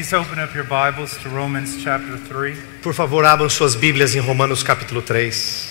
Please open up your Bibles to Romans chapter 3. Por favor, abram suas Bíblias em Romanos capítulo 3.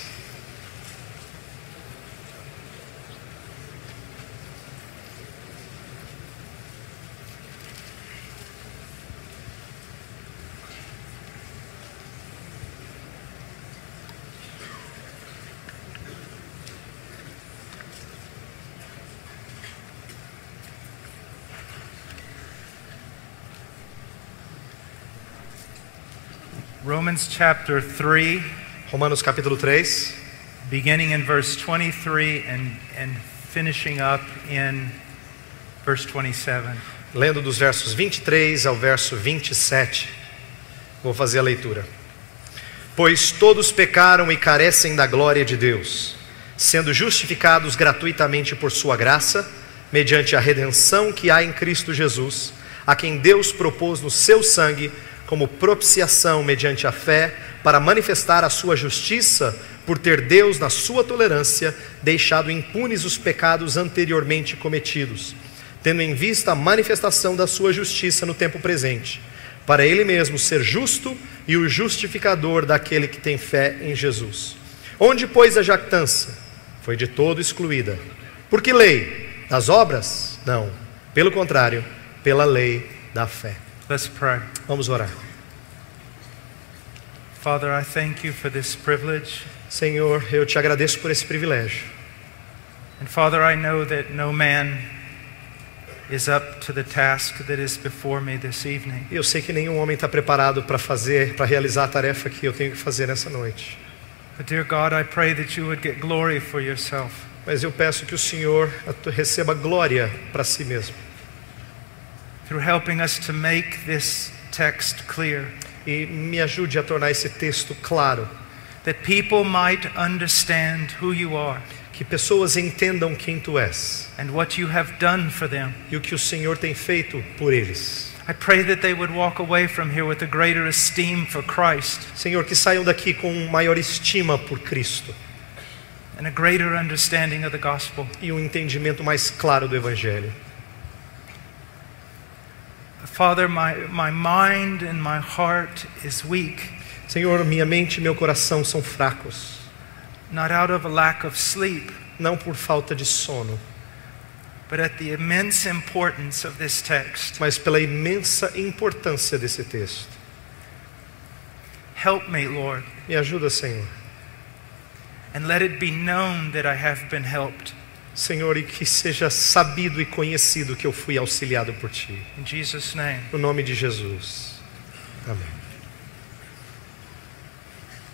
Romans chapter 3, Romanos capítulo 3, beginning in verse 23 and finishing up in verse 27. lendo dos versos 23 ao verso 27. Vou fazer a leitura. Pois todos pecaram e carecem da glória de Deus, sendo justificados gratuitamente por sua graça, mediante a redenção que há em Cristo Jesus, a quem Deus propôs no seu sangue como propiciação mediante a fé, para manifestar a sua justiça, por ter Deus, na sua tolerância, deixado impunes os pecados anteriormente cometidos, tendo em vista a manifestação da sua justiça no tempo presente, para Ele mesmo ser justo e o justificador daquele que tem fé em Jesus. Onde, pois, a jactância? Foi de todo excluída. Por que lei? Das obras? Não. Pelo contrário, pela lei da fé. Let's pray. Vamos orar. Father, I thank you for this privilege. Senhor, eu te agradeço por esse privilégio. And Father, I know that no man is up to the task that is before me this evening. Eu sei que nenhum homem está preparado para realizar a tarefa que eu tenho que fazer nessa noite. But dear God, I pray that you would get glory for yourself. Mas eu peço que o Senhor receba glória para si mesmo. Through helping us to make this text clear. E me ajude a tornar esse texto claro. That people might understand who you are. Que pessoas entendam quem tu és. And what you have done for them. E o que o Senhor tem feito por eles. I pray that they would walk away from here with a greater esteem for Christ. Senhor, que saiam daqui com maior estima por Cristo. And a greater understanding of the gospel. E um entendimento mais claro do Evangelho. Father, my mind and my heart is weak. Senhor, minha mente e meu coração são fracos. Not out of a lack of sleep. Não por falta de sono. But at the immense importance of this text. Mas pela imensa importância desse texto. Help me, Lord. Me ajuda, Senhor. And let it be known that I have been helped. Senhor, e que seja sabido e conhecido que eu fui auxiliado por Ti. In Jesus' name. No nome de Jesus. Amém.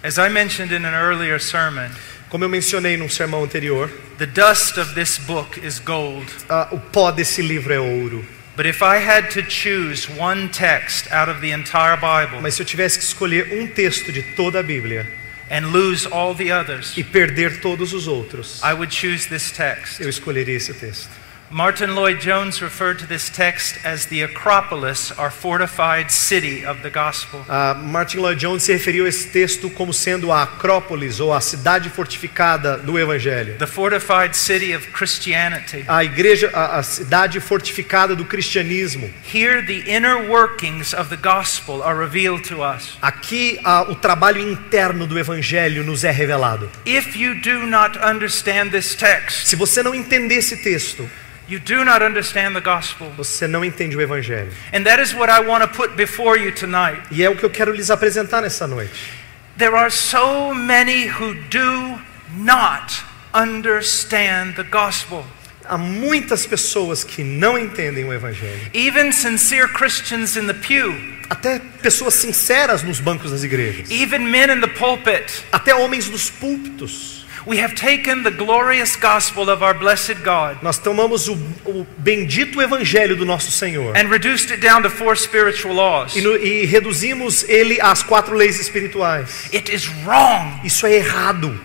As I mentioned in an earlier sermon, como eu mencionei num sermão anterior, the dust of this book is gold. O pó desse livro é ouro. But if I had to choose one text out of the entire Bible, mas se eu tivesse que escolher um texto de toda a Bíblia, and lose all the others, e perder todos os outros, I would choose this text. Eu escolheria esse texto. Martin Lloyd-Jones referred to this text as the Acropolis, or fortified city of the gospel. Martin Lloyd-Jones se referiu a esse texto como sendo a Acrópolis, ou a cidade fortificada do Evangelho. The fortified city of Christianity. A igreja, a cidade fortificada do cristianismo. Here the inner workings of the gospel are revealed to us. Aqui o trabalho interno do Evangelho nos é revelado. If you do not understand this text, se você não entender esse texto, you do not understand the gospel. Você não entende o Evangelho. And that is what I want to put before you tonight. E é o que eu quero lhes apresentar nessa noite. There are so many who do not understand the gospel. Há muitas pessoas que não entendem o Evangelho. Even sincere Christians in the pew. Até pessoas sinceras nos bancos das igrejas. Even men in the pulpit. Até homens nos púlpitos. We have taken the glorious gospel of our blessed God. Nós tomamos o bendito evangelho do nosso Senhor. And reduced it down to 4 spiritual laws. E reduzimos ele às 4 leis espirituais. It is wrong. Isso é errado.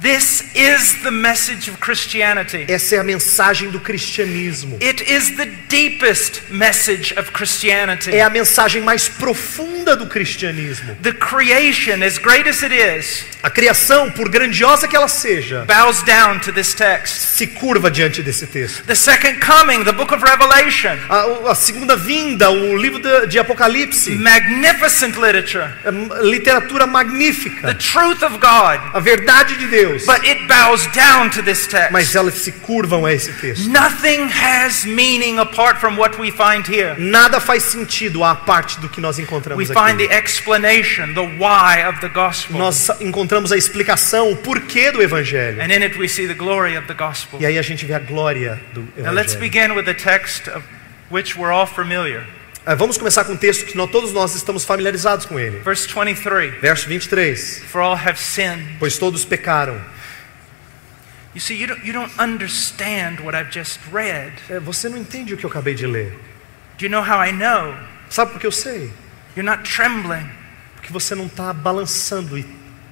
This is the message of Christianity. Essa é a mensagem do cristianismo. It is the deepest message of Christianity. É a mensagem mais profunda do cristianismo. The creation, as great as it is, A criação, por grandiosa que ela seja, bows down to this text. se curva diante desse texto. The second coming, the book of Revelation, A segunda vinda, o livro de Apocalipse, magnificent literature, literatura the magnífica, truth of God, a verdade de Deus, but it bows down to this text. mas elas se curvam a esse texto. Nothing has meaning apart from what we find here. Nada faz sentido à parte do que nós We encontramos find aqui. the explanation, the why of the gospel. Nós encontramos a explicação, o porquê do Evangelho. And in it we see the glory of the gospel. E aí a gente vê a glória do Now let's Evangelho. begin with a text of which we're all familiar. Vamos começar com um texto que todos nós estamos familiarizados com ele. Verse 23. Verso 23. For all have sinned. Pois todos pecaram. You see, you don't understand what I've just read. Você não entende o que eu acabei de ler. Do you know how I know? Sabe por que eu sei? You're not trembling. Porque você não está balançando e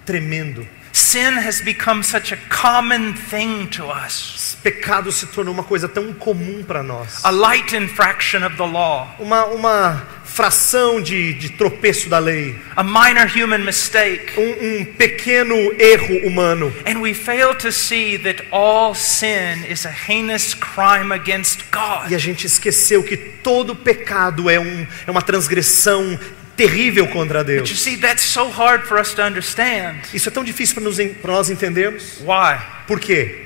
tremendo. Sin has become such a common thing to us. Pecado se tornou uma coisa tão comum para nós. A light infraction of the law. Uma fração de tropeço da lei. A minor human mistake. Um pequeno erro humano. And we fail to see that all sin is a heinous crime against God. E a gente esqueceu que todo pecado é uma transgressão terrível contra But you Deus. see, that's so hard for us to understand. Isso é tão difícil para nós entendermos. Why? Por quê?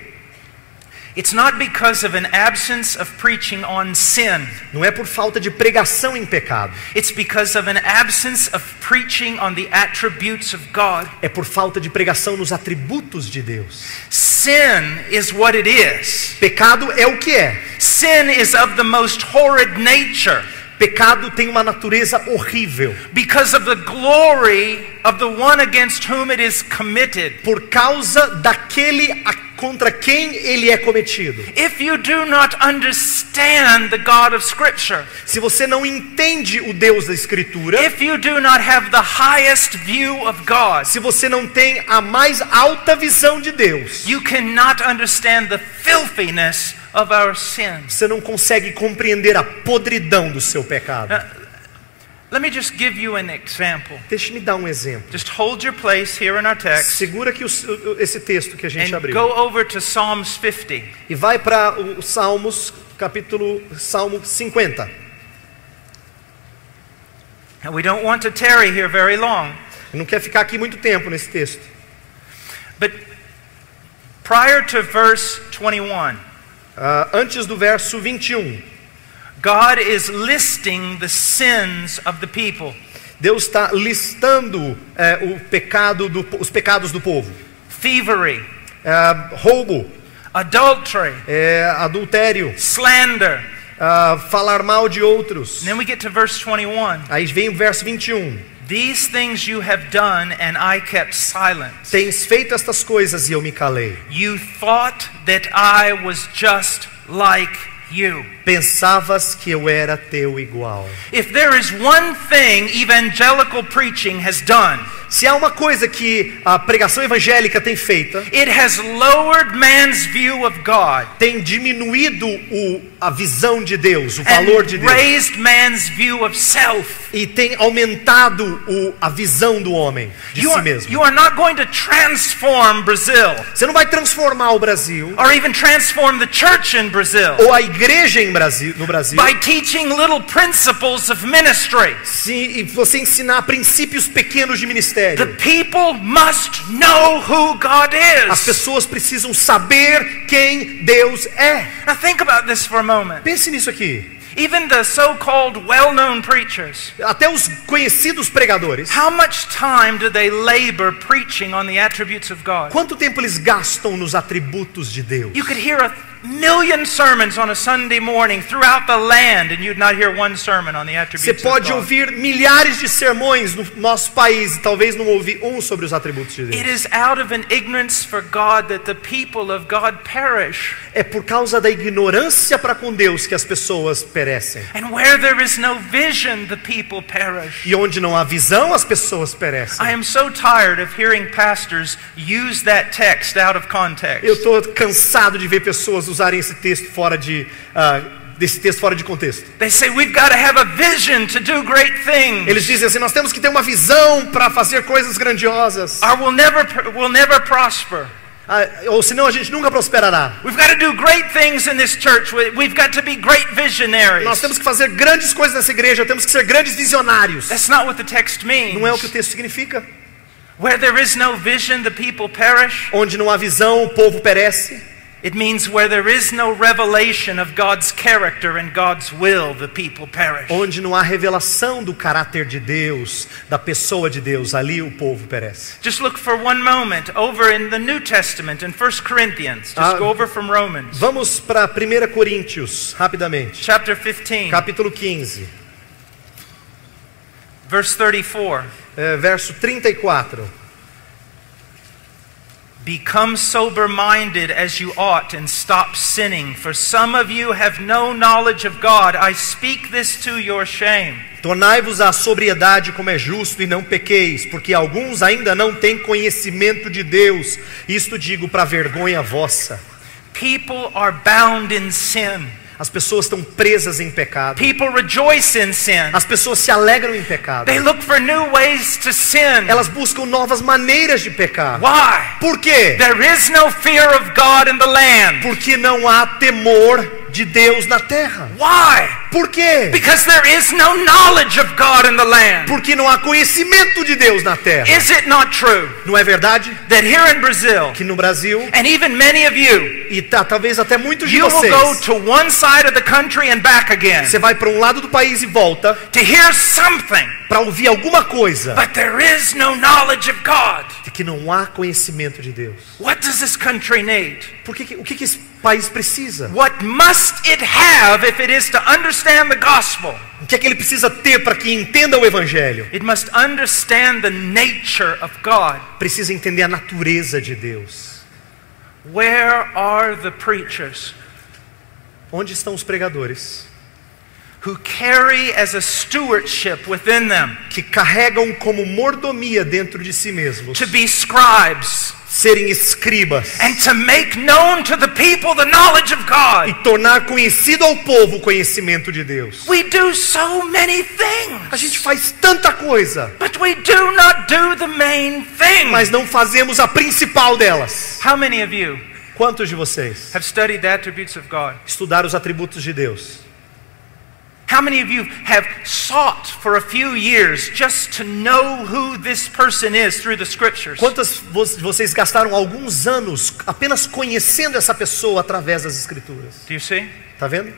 It's not because of an absence of preaching on sin. Não é por falta de pregação em pecado. It's because of an absence of preaching on the attributes of God. É por falta de pregação nos atributos de Deus. Sin is what it is. Pecado é o que é. Sin is of the most horrid nature Pecado tem uma natureza horrível. because of the glory of the one against whom it is committed. Por causa daquele contra quem ele é cometido. If you do not understand the God of Scripture, Se você não entende o Deus da Escritura, if you do not have the highest view of God, se você não tem a mais alta visão de Deus, you cannot understand the filthiness of our sin. você não consegue compreender a podridão do seu pecado. Let me just give you an example. Deixe-me dar um exemplo. Just hold your place here in our text Segura aqui esse texto que a gente and abriu. go over to Psalms 50. E vai para o Salmos, Salmo 50. And we don't want to tarry here very long, Não quer ficar aqui muito tempo nesse texto. but prior to verse 21, Antes do verso 21, God is listing the sins of the people. Deus está listando os pecados do povo. Thievery, Roubo, adultery, adultério, slander. falar mal de outros. And then we get to verse 21. Aí vem o verso 21. These things you have done and I kept silent. Tens feito estas coisas e eu me calei. You thought that I was just like you. Pensavas que eu era teu igual. If there is one thing evangelical preaching has done, Se há uma coisa que a pregação evangélica tem feita, it has lowered man's view of God tem diminuído a visão de Deus, o valor de and Deus. raised man's view of self. E tem aumentado a visão do homem, de si mesmo. You are not going to transform Brazil Você não vai transformar o Brasil, or even transform the church in Brazil ou a igreja no Brasil, by teaching little principles of ministry. se você ensinar princípios pequenos de ministério. The people must know who God As is. pessoas precisam saber quem Deus é. Now think about this for a moment. Pense nisso aqui. Even the so-called well-known preachers, Até os conhecidos pregadores, how much time do they labor preaching on the attributes of God? quanto tempo eles gastam nos atributos de Deus? You could hear million sermons on a Sunday morning throughout the land, and you'd not hear one sermon on the attributes Você of pode God. ouvir milhares de sermões no nosso país e talvez não ouvir um sobre os atributos de It Deus. is out of an ignorance for God that the people of God perish. É por causa da ignorância para com Deus que as pessoas perecem. And where there is no vision, the people perish. E onde não há visão, as pessoas perecem. I am so tired of hearing pastors use that text out of context. Eu estou cansado de ver pessoas usarem esse texto desse texto fora de contexto. They say we've got to have a vision to do great things. Eles dizem assim, nós temos que ter uma visão para fazer coisas grandiosas. Or we'll never prosper. Ou senão a gente nunca prosperará. We've got to do great things in this church. We've got to be great visionaries. Nós temos que fazer grandes coisas nessa igreja, temos que ser grandes visionários. That's not what the text means. Não é o que o texto significa. Where there is no vision, the people perish. Onde não há visão, o povo perece. It means where there is no revelation of God's character and God's will, the people perish. Onde não há revelação do caráter de Deus, da pessoa de Deus, ali o povo perece. Just look for one moment over in the New Testament in 1 Corinthians. Just go over from Romans. Vamos para 1 Coríntios, rapidamente. Chapter 15, Capítulo 15, verse 34. verso 34. Become sober-minded as you ought and stop sinning, for some of you have no knowledge of God. I speak this to your shame. Tornai-vos à sobriedade como é justo e não pequeis, porque alguns ainda não têm conhecimento de Deus. Isto digo para vergonha vossa. People are bound in sin. As pessoas estão presas em pecado. People rejoice in sin. As pessoas se alegram em pecado. They look for new ways to sin. Elas buscam novas maneiras de pecar. Why? Por quê? There is no fear of God in the land. Porque não há temor de Deus na terra. Why? Por quê? Because there is no knowledge of God in the land. Porque não há conhecimento de Deus na terra. Is it not true Não é verdade that here in Brazil, que no Brasil, and even many of you, e talvez até muitos de you will go vocês, to one side of the country and back again você vai para um lado do país e volta to hear something, para ouvir alguma coisa, but there is no knowledge of God? de que não há conhecimento de Deus. What does this country need? O que esse país precisa? What must it have if it is to understand the gospel? O que é que ele precisa ter para que entenda o Evangelho? It must understand the nature of God. Precisa entender a natureza de Deus. Where are the preachers Onde estão os pregadores who carry as a stewardship within them que carregam como mordomia dentro de si mesmos to be scribes serem escribas and to make known to the people the knowledge of e God? tornar conhecido ao povo o conhecimento de Deus? We do so many A gente things, faz tanta coisa, but we do not do the main thing. mas não fazemos a principal delas. How many of you Quantos de vocês have studied the attributes of God? estudaram os atributos de Deus? How many of you have sought for a few years just to know who this person is through the scriptures? Quantos de vocês gastaram alguns anos apenas conhecendo essa pessoa através das Escrituras? Do you see? Tá vendo?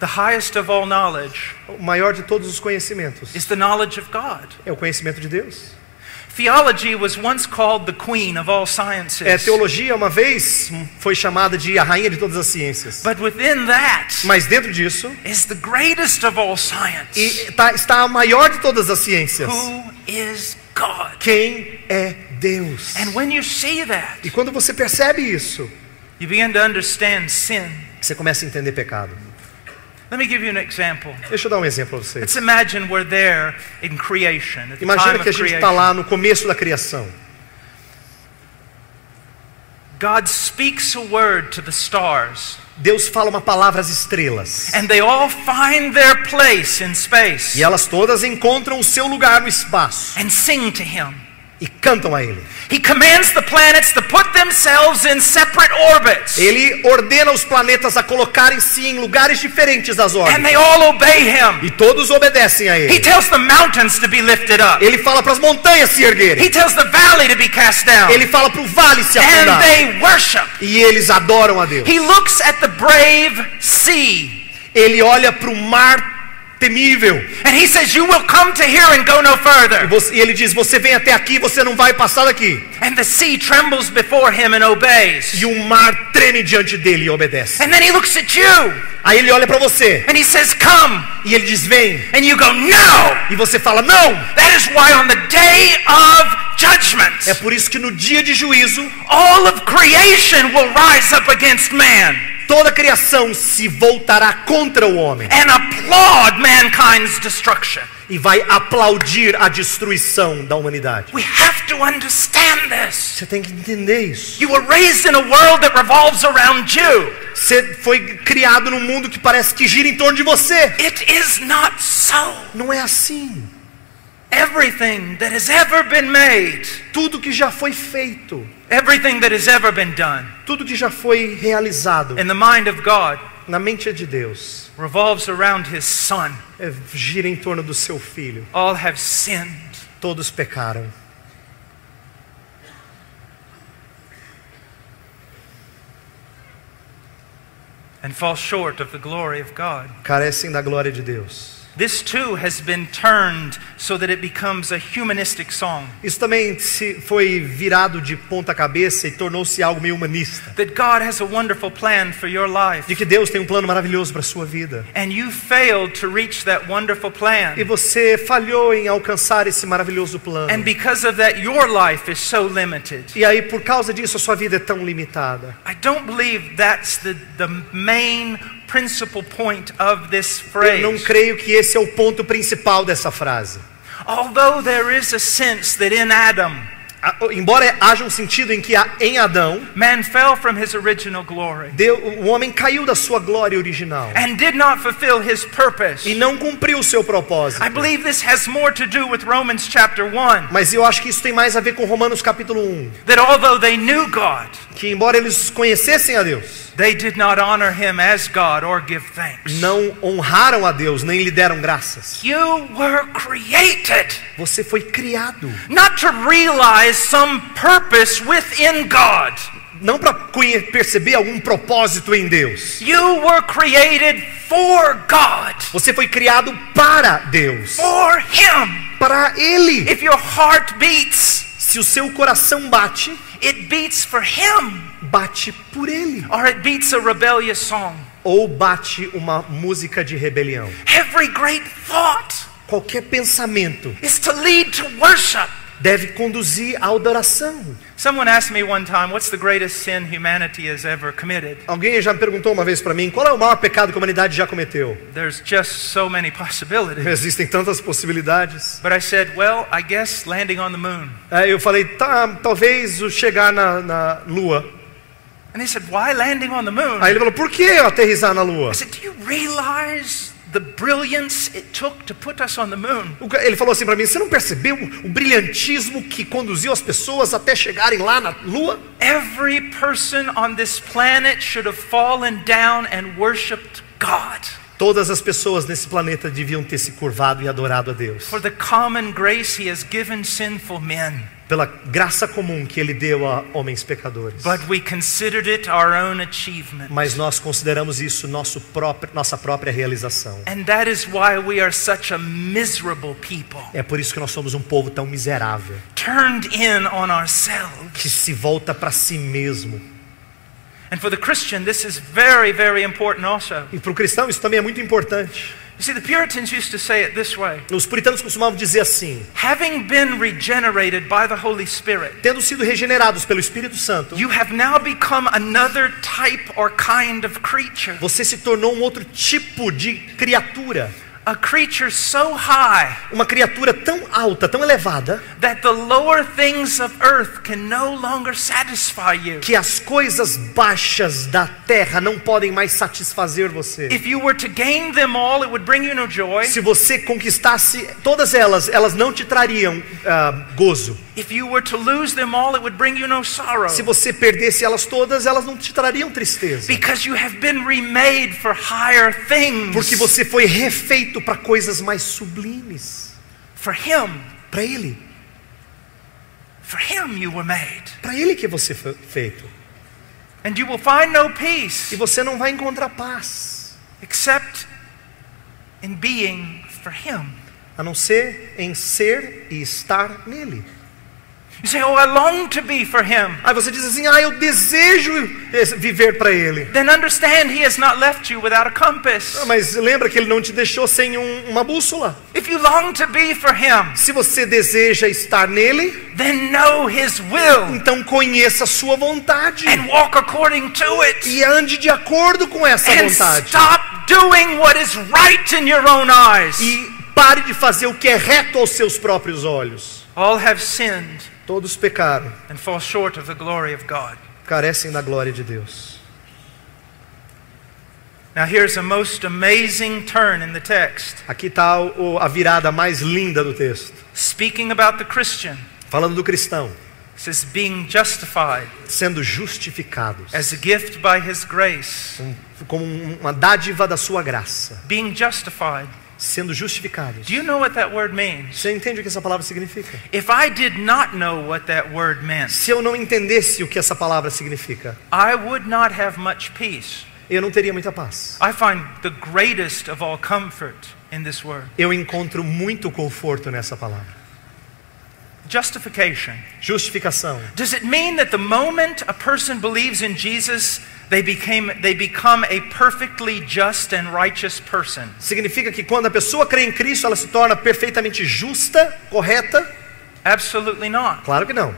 The highest of all knowledge O maior de todos os conhecimentos is the knowledge of God. é o conhecimento de Deus. Theology was once called the queen of all sciences. Teologia uma vez foi chamada de a rainha de todas as ciências. But within that Mas dentro disso is the greatest of all science. está a maior de todas as ciências. Who is God? Quem é Deus? And when you see that, E quando você percebe isso, you begin to understand sin. você começa a entender pecado. Let me give you an example. Deixa eu dar um exemplo para vocês. Let's imagine we're there in creation, at the Imagina time que a of gente está creation. lá no começo da criação. God speaks a word to the stars, Deus fala uma palavra às estrelas. and they all find their place in space E elas todas encontram o seu lugar no espaço and sing to Him. e cantam a Ele. He commands the planets to put themselves in separate orbits, Ele ordena os planetas a colocarem-se em lugares diferentes das and órbitas. they all obey Him. E todos obedecem a He Ele. tells the mountains to be lifted up. Ele fala para as montanhas se erguerem. He tells the valley to be cast down. Ele fala para o vale se And afundar. they worship. E eles adoram a Deus. He looks at the brave sea, Ele olha para o mar temível. And he says, you will come to here and go no further. E ele diz, você vem até aqui, você não vai passar daqui. And the sea trembles before him and obeys. E o mar treme diante dele e obedece. And then he looks at you. Aí ele olha para você. And he says, come. E ele diz, vem. And you go, no. E você fala, não. That is why on the day of judgment, É por isso que no dia de juízo, all of creation will rise up against man toda a criação se voltará contra o homem. and applaud mankind's destruction. E vai aplaudir a destruição da humanidade. We have to understand this. Você tem que entender isso. You were raised in a world that revolves around you. Você foi criado num mundo que parece que gira em torno de você. It is not so. Não é assim. Everything that has ever been made, Tudo que já foi feito, everything that has ever been done tudo que já foi realizado in the mind of God na mente de Deus, revolves around His Son. gira em torno do seu Filho. All have sinned. Todos pecaram. And fall short of the glory of God. Carecem da glória de Deus. This too has been turned so that it becomes a humanistic song. Isso também foi virado de ponta cabeça e tornou-se algo meio humanista. That God has a wonderful plan for your life. De que Deus tem um plano maravilhoso para a sua vida. And you failed to reach that wonderful plan. E você falhou em alcançar esse maravilhoso plano. And because of that, your life is so limited. E aí, por causa disso, a sua vida é tão limitada. I don't believe that's the main principal point of this Eu phrase. não creio que esse é o ponto principal dessa frase. Although there is a sense that in Adam, Embora haja um sentido em que em Adão, man fell from his original glory o homem caiu da sua glória original and did not fulfill his purpose. e não cumpriu o seu propósito. I believe this has more to do with Romans chapter 1. Mas eu acho que isso tem mais a ver com Romanos capítulo 1. That although they knew God, Que embora eles conhecessem a Deus, they did not honor Him as God or give thanks. não honraram a Deus, nem lhe deram graças. You were created Você foi criado, not to realize some purpose within God. não para perceber algum propósito em Deus. You were created for God, Você foi criado para Deus, for Him. para Ele. If your heart beats, Se o seu coração bate, it beats for Him, bate por Ele. or it beats a rebellious song. Ou bate uma música de rebelião. Every great thought Qualquer pensamento is to lead to worship. deve conduzir à adoração. Someone asked me one time, what's the greatest sin humanity has ever committed? Alguém já me perguntou uma vez para mim, qual é o maior pecado que a humanidade já cometeu? There's just so many possibilities. Existem tantas possibilidades. But I said, well, I guess landing on the moon. Aí eu falei, talvez o chegar na Lua. And they said, why landing on the moon? Aí ele falou, por que aterrissar na Lua? I said, do you realize the brilliance it took to put us on the moon? Ele falou assim para mim, você não percebeu o brilhantismo que conduziu as pessoas até chegarem lá na Lua? Every person on this planet should have fallen down and worshipped God. Todas as pessoas nesse planeta deviam ter se curvado e adorado a Deus. For the common grace He has given sinful men. Pela graça comum que Ele deu a homens pecadores. But we considered it our own achievement. Mas nós consideramos isso nossa própria realização. And that is why we are such a miserable people. É por isso que nós somos um povo tão miserável, Turned in on ourselves. que se volta para si mesmo. And for the Christian, this is very, very important also. E para o cristão isso também é muito importante. You see, the Puritans used to say it this way. Os puritanos costumavam dizer assim: Having been regenerated by the Holy Spirit, tendo sido regenerados pelo Espírito Santo, you have now become another type or kind of creature. você se tornou um outro tipo de criatura. A creature so high Uma criatura tão alta, tão elevada, that the lower things of earth can no longer satisfy you. que as coisas baixas da terra não podem mais satisfazer você. If you were to gain them all, it would bring you no joy. Se você conquistasse todas elas não te trariam gozo. If you were to lose them all, it would bring you no sorrow. Se você perdesse elas todas, elas não te trariam tristeza. Because you have been remade for higher things. Porque você foi refeito para coisas mais sublimes. For Him. Para Ele. For Him you were made. Para Ele que você foi feito. And you will find no peace E você não vai encontrar paz. except in being for Him. a não ser em ser e estar nele. You say, oh, I long to be for Him. Aí você diz assim, eu desejo viver para Ele. Then understand He has not left you without a compass. Mas lembra que Ele não te deixou sem uma bússola. If you long to be for Him, Se você deseja estar nele, then know His will então conheça a sua vontade. and walk according to it. E ande de acordo com essa And vontade. stop doing what is right in your own eyes. E pare de fazer o que é reto aos seus próprios olhos. All have sinned Todos pecaram, and fall short of the glory of God. carecem da glória de Deus. Now here's a most amazing turn in the text. Aqui está a virada mais linda do texto. Speaking about the Christian, Falando do cristão, it says being justified sendo justificados as a gift by His grace. como uma dádiva da sua graça. Being justified. Sendo justificados. Do you know what that word means? Você entende o que essa palavra significa? If I did not know what that word meant, Se eu não entendesse o que essa palavra significa, I would not have much peace. eu não teria muita paz. I find the greatest of all comfort in this word. Eu encontro muito conforto nessa palavra. Justification. Justificação. Does it mean that the moment a person believes in Jesus, they become a perfectly just and righteous person? Significa que quando a pessoa crê em Cristo, ela se torna perfeitamente justa, correta? Absolutely not. Claro que não.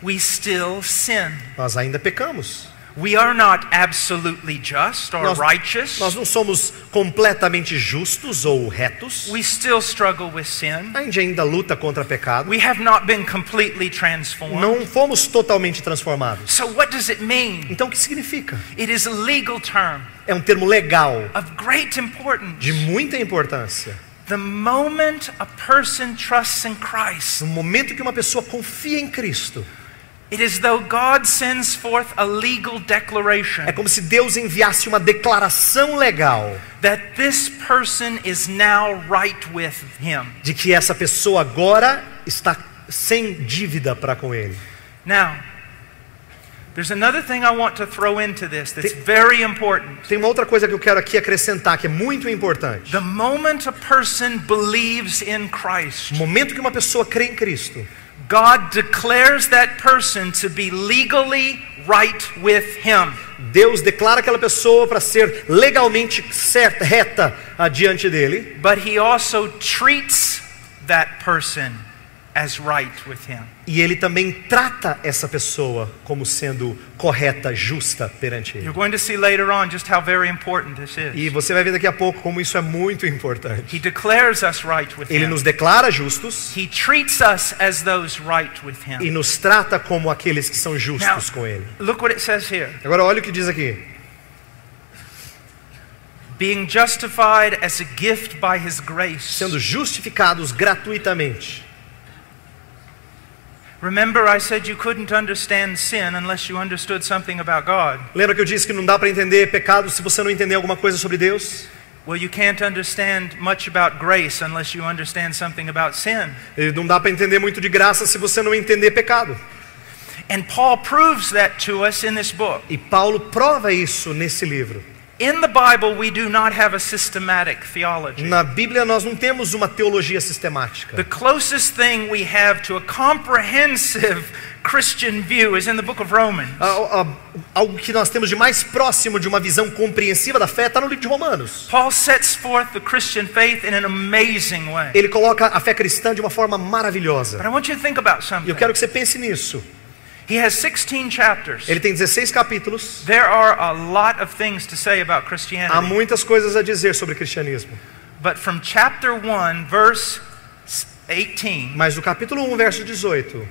We still sin. Nós ainda pecamos. We are not absolutely just or righteous. Nós não somos completamente justos ou retos. We still struggle with sin. A gente ainda luta contra pecado. We have not been completely transformed. Não fomos totalmente transformados. So what does it mean? Então o que significa? It is a legal term É um termo legal, of great importance. de muita importância. The moment a person trusts in Christ, No momento que uma pessoa confia em Cristo, it is though God sends forth a legal declaration é como se Deus enviasse uma declaração legal that this person is now right with Him. de que essa pessoa agora está sem dívida para com Ele. Now, there's another thing I want to throw into this that's very important. Tem uma outra coisa que eu quero aqui acrescentar que é muito importante. The moment a person believes in Christ, No momento que uma pessoa crê em Cristo, God declares that person to be legally right with Him. Deus declara aquela pessoa para ser legalmente certa, reta diante dele, But He also treats that person as right with Him. e ele também trata essa pessoa como sendo correta, justa perante ele. You're going to see later on just how very important this E is. você vai ver daqui a pouco como isso é muito importante. He declares us right with Ele Him. nos declara justos He treats us as those right with e Him. nos trata como aqueles que são justos com ele. Look what it says here. Agora olha o que diz aqui. Being justified as a gift by His grace. Sendo justificados gratuitamente. Remember I said you couldn't understand sin unless you understood something about God. Lembra que eu disse que não dá para entender pecado se você não entender alguma coisa sobre Deus? Well, you can't understand much about grace unless you understand something about sin. E não dá para entender muito de graça se você não entender pecado. And Paul proves that to us in this book. E Paulo prova isso nesse livro. In the Bible, we do not have a systematic theology. Na Bíblia nós não temos uma teologia sistemática. The closest thing we have to a comprehensive Christian view is in the book of Romans. Algo que nós temos de mais próximo de uma visão compreensiva da fé está no livro de Romanos. Paul sets forth the Christian faith in an amazing way. Ele coloca a fé cristã de uma forma maravilhosa. But I want you to think about E something. eu quero que você pense nisso. He has 16 chapters. Ele tem 16 capítulos. There are a lot of things to say about Há Christianity. muitas coisas a dizer sobre cristianismo. But from chapter 1, verse 18, Mas do capítulo 1, verso 18,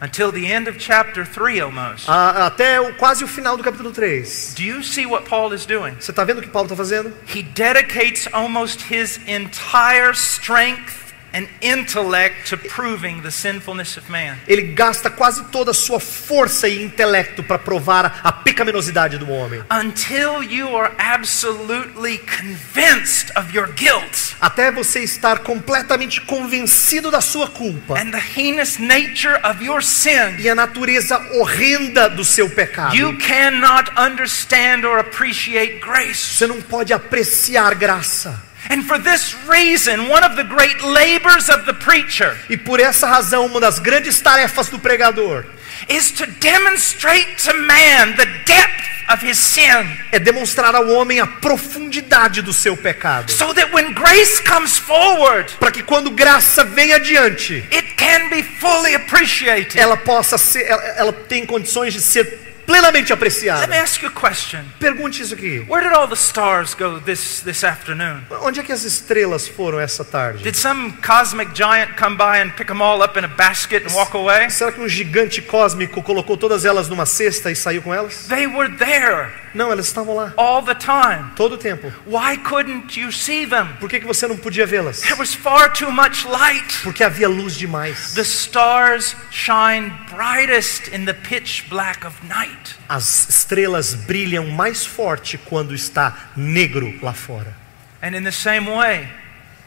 until the end of chapter 3 almost, até quase o final do capítulo 3. do you see what Paul is doing? Você está vendo o que Paulo está fazendo? He dedicates almost his entire strength and intellect to proving the sinfulness of man. Ele gasta quase toda a sua força e intelecto para provar a pecaminosidade do homem. Until you are absolutely convinced of your guilt Até você estar completamente convencido da sua culpa and the heinous nature of your sin, e a natureza horrenda do seu pecado. you cannot understand or appreciate grace. Você não pode apreciar graça. And for this reason, one of the great labors of the preacher E por essa razão, uma das grandes tarefas do pregador is to demonstrate to man the depth of his sin, é demonstrar ao homem a profundidade do seu pecado. so that when grace comes forward, Para que quando graça vem adiante, it can be fully appreciated. ela possa ser, ela tem condições de ser plenamente Let apreciada. me ask you a question. Pergunte isso aqui. Where did all the stars go this afternoon? Onde é que as estrelas foram essa tarde? Did some cosmic giant come by and pick them all up in a basket and walk away? Será que um gigante cósmico colocou todas elas numa cesta e saiu com elas? They were there Não, elas estavam lá all the time. todo o tempo. Why couldn't you see them? Por que você não podia vê-las? There was far too much light. Porque havia luz demais. The stars shine brightest in the pitch black of night. As estrelas brilham mais forte quando está negro lá fora. And in the same way,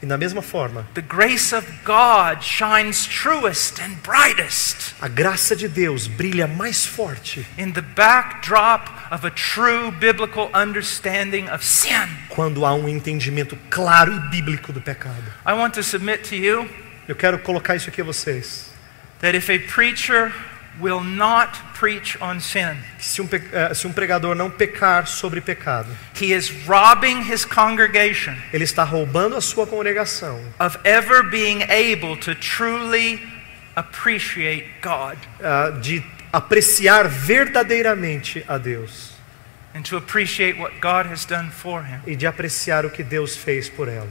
E da mesma forma, the grace of God shines truest and brightest a graça de Deus brilha mais forte in the backdrop of a true biblical understanding of sin. quando há um entendimento claro e bíblico do pecado. I want to submit to you Eu quero colocar isso aqui a vocês. that if a preacher will not preach on sin, Se um pregador não pecar sobre pecado, he is robbing his congregation ele está roubando a sua congregação of ever being able to truly appreciate God de apreciar verdadeiramente a Deus and to appreciate what God has done for him. e de apreciar o que Deus fez por ela.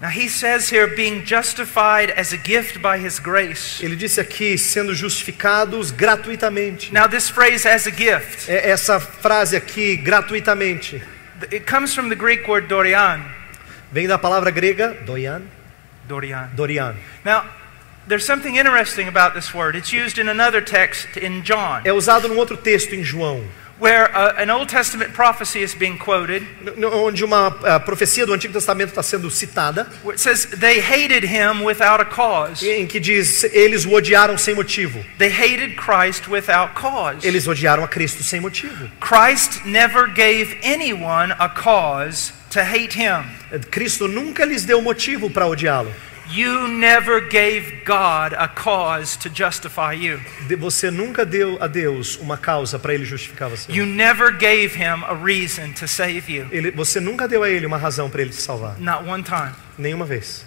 Now he says here, being justified as a gift by his grace. Ele disse aqui, sendo justificados gratuitamente. Now this phrase, as a gift, Essa frase aqui, gratuitamente, it comes from the Greek word dorian. vem da palavra grega Dorian. dorian. Now, there's something interesting about this word. It's used in another text in John, É usado num outro texto em João, where an Old Testament prophecy is being quoted, onde uma profecia do Antigo Testamento está sendo citada, where it says they hated him without a cause. em que diz, eles o odiaram sem motivo. They hated Christ without cause. Eles odiaram a Cristo sem motivo. Christ never gave anyone a cause to hate him. Cristo nunca lhes deu motivo para odiá-lo. You never gave God a cause to justify you. Você nunca deu a Deus uma causa para Ele justificar você. You never gave him a reason to save you. Você nunca deu a Ele uma razão para Ele te salvar. Not one time. Nenhuma vez.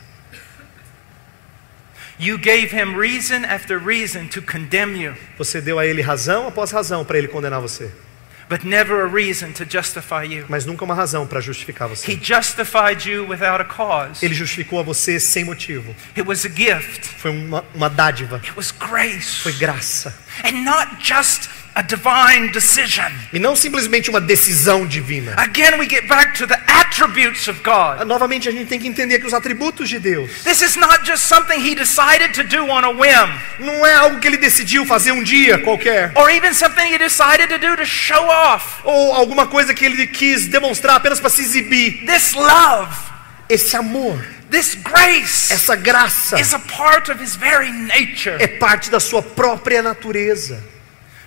You gave him reason after reason to condemn you, Você deu a Ele razão após razão para Ele condenar você. but never a reason to justify you. Mas nunca uma razão para justificar He você. justified you without a cause. Ele justificou a você sem motivo. It was a gift. Foi uma dádiva. It was grace. Foi graça. And not just a divine decision. E não simplesmente uma decisão divina. Again, we get back to the attributes of God. Novamente a gente tem que entender que os atributos de Deus This is not just something he decided to do on a whim, não é algo que Ele decidiu fazer um dia qualquer. or even something he decided to do to show off. Ou alguma coisa que Ele quis demonstrar apenas para se exibir. This love, Esse amor, this grace, essa graça is a part of his very nature. é parte da sua própria natureza.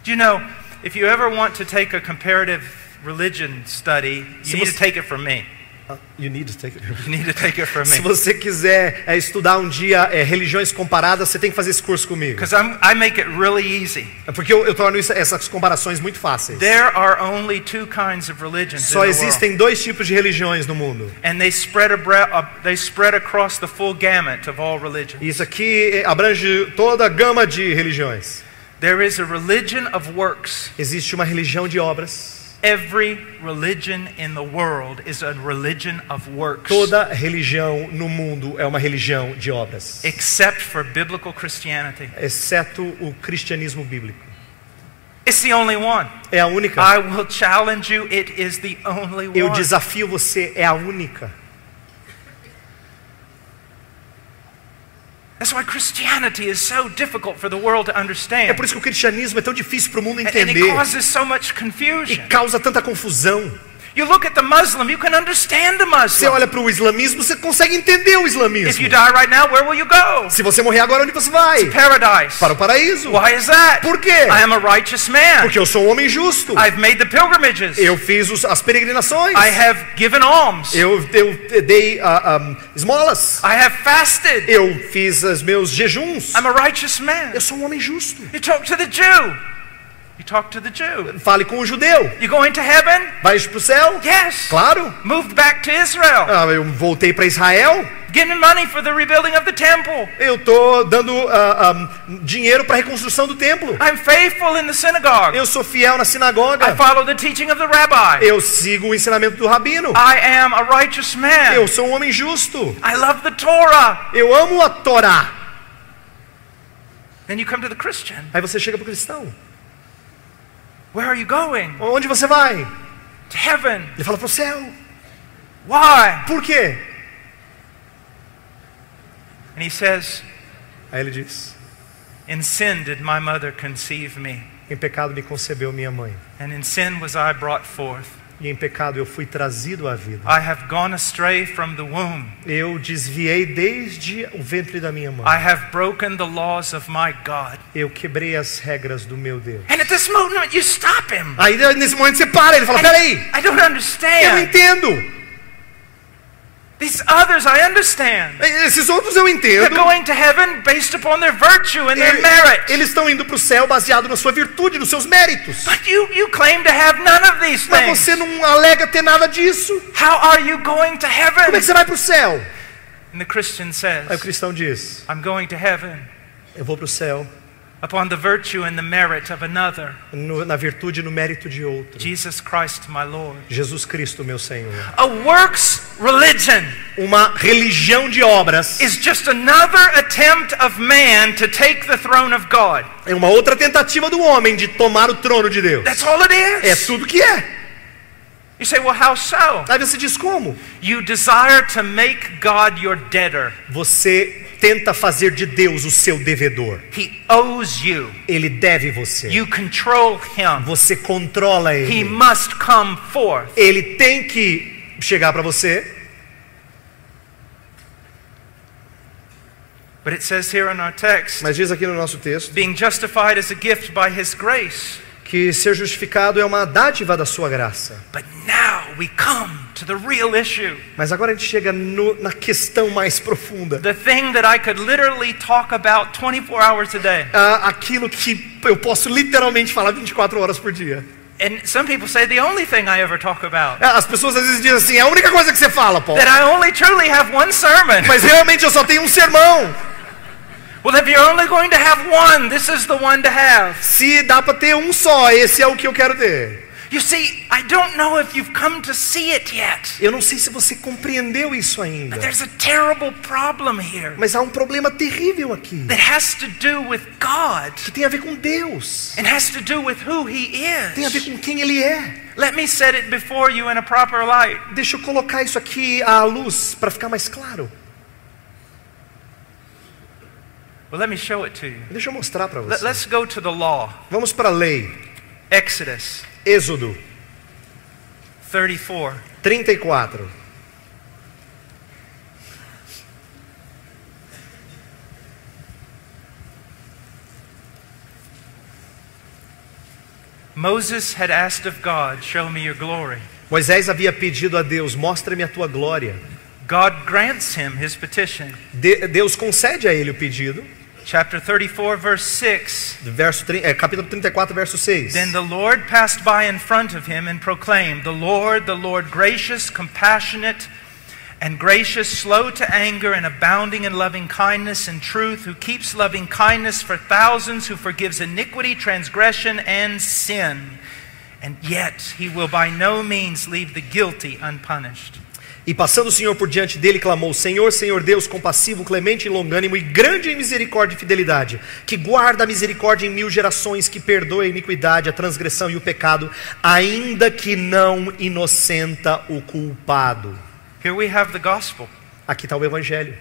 Do you know, if you ever want to take a comparative religion study, you need to take it from me. You need to take it. You need to take it from Se me. você quiser estudar um dia religiões comparadas, você tem que fazer esse curso comigo. Because I make it really easy. É porque eu torno essas comparações muito fáceis. There are only two kinds of religions in Só the world. existem dois tipos de religiões no mundo. And they spread across the full gamut of all religions. Isso aqui abrange toda a gama de religiões. There is a religion of works. Existe uma religião de obras. Every religion in the world is a religion of works. Toda religião no mundo é uma religião de obras, Except for biblical Christianity. exceto o cristianismo bíblico. It's the only one. É a única. I will challenge you, it is the only Eu one. desafio você, é a única. That's why Christianity is so difficult for the world to understand. É por isso que o cristianismo é tão difícil para o mundo And it entender causes so much e confusion. causa tanta confusão. You look at the Muslim, you can understand the Você Muslim. olha para o islamismo, você consegue entender o If islamismo. you die right now, where will you go? Se você morrer agora, onde você vai? Paradise. Para o paraíso. Why is that? Por quê? I am a righteous man. Porque eu sou um homem justo. I've made the pilgrimages. Eu fiz as peregrinações. I have given alms. Eu dei esmolas. I have fasted. Eu fiz os meus jejuns. I'm a righteous man. Eu sou um homem justo. You talk to the Jew. You talk to the Jew. Fale com o judeu. You going to heaven? Vai para o céu? Yes. Claro. Moved back to Israel. Eu voltei para Israel. Getting money for the rebuilding of the temple. Eu estou dando dinheiro para a reconstrução do templo. I'm faithful in the synagogue. Eu sou fiel na sinagoga. I follow the teaching of the rabbi. Eu sigo o ensinamento do rabino. I am a righteous man. Eu sou um homem justo. I love the Torah. Eu amo a Torá. Then you come to the Christian. Aí você chega para o cristão. Where are you going? Onde você vai? To heaven. Ele fala para o céu. Why? Por quê? And he says, Aí ele diz: in sin did my mother conceive me, em pecado me concebeu minha mãe. and in sin was I brought forth. E em pecado eu fui trazido à vida. I have gone astray from the womb. Eu desviei desde o ventre da minha mãe. I have broken the laws of my God. Eu quebrei as regras do meu Deus. And at this moment you stop him. Aí nesse momento você para, ele fala: peraí, I don't eu não understand. entendo. These others I understand. Esses outros eu They're entendo. going to heaven based upon their virtue and their merit. Eles estão indo para o céu baseado na sua virtude, nos seus méritos. But you claim to have none of these Mas things. você não alega ter nada disso. How are you going to Como é heaven? que você vai para o céu? And the Christian Aí o says, cristão diz: I'm going to heaven eu vou para o céu upon the virtue and the merit of another, na virtude e no mérito de outro. Jesus Christ my Lord. Jesus Cristo, meu Senhor. A works religion Uma religião de obras is just another attempt of man to take the throne of God. é uma outra tentativa do homem de tomar o trono de Deus. That's all it É is. tudo que é. You say, well, how so? Aí você diz: como? You desire to make God your debtor. Você tenta fazer de Deus o seu devedor. He owes you. Ele deve você. You control him. Você controla He ele. must come forth. Ele tem que chegar para você. But it says here in our text, Mas diz aqui no nosso texto being justified as a gift by his grace. que ser justificado é uma dádiva da sua graça. But now we come to the real issue. Mas agora a gente chega na questão mais profunda. The thing that I could literally talk about 24 hours a day. Aquilo que eu posso literalmente falar 24 horas por dia. And some people say the only thing I ever talk about. As pessoas às vezes dizem assim: é a única coisa que você fala, Paulo. That I only truly have one sermon. Mas realmente eu só tenho um sermão. Well, if you're only going to have one, this is the one to have. Se dá para ter um só, esse é o que eu quero ter. You see, I don't know if you've come to see it yet. Eu não sei se você compreendeu isso ainda. But there's a terrible problem here Mas há um problema terrível aqui. that has to do with God Que tem a ver com Deus. and has to do with who He Tem a ver is. com quem Ele é. Let me set it before you in a proper light. Deixa eu colocar isso aqui à luz para ficar mais claro. Well, let me show it to you. Deixa eu mostrar para você. Let's go to the law. Vamos para a lei. Exodus Êxodo 34. 34. Moses had asked of God, show me your glory. Moisés havia pedido a Deus: mostra-me a tua glória. God grants him his petition. Deus concede a ele o pedido. Chapter 34, verse 6. Capítulo 34, verso 6. Then the Lord passed by in front of him and proclaimed, the Lord, gracious, compassionate, and gracious, slow to anger, and abounding in loving kindness and truth, who keeps loving kindness for thousands, who forgives iniquity, transgression, and sin. And yet he will by no means leave the guilty unpunished. E passando o Senhor por diante dele, clamou: Senhor, Senhor Deus, compassivo, clemente e longânimo, e grande em misericórdia e fidelidade, que guarda a misericórdia em 1000 gerações, que perdoa a iniquidade, a transgressão e o pecado, ainda que não inocenta o culpado. Here we have the gospel. Aqui está o Evangelho.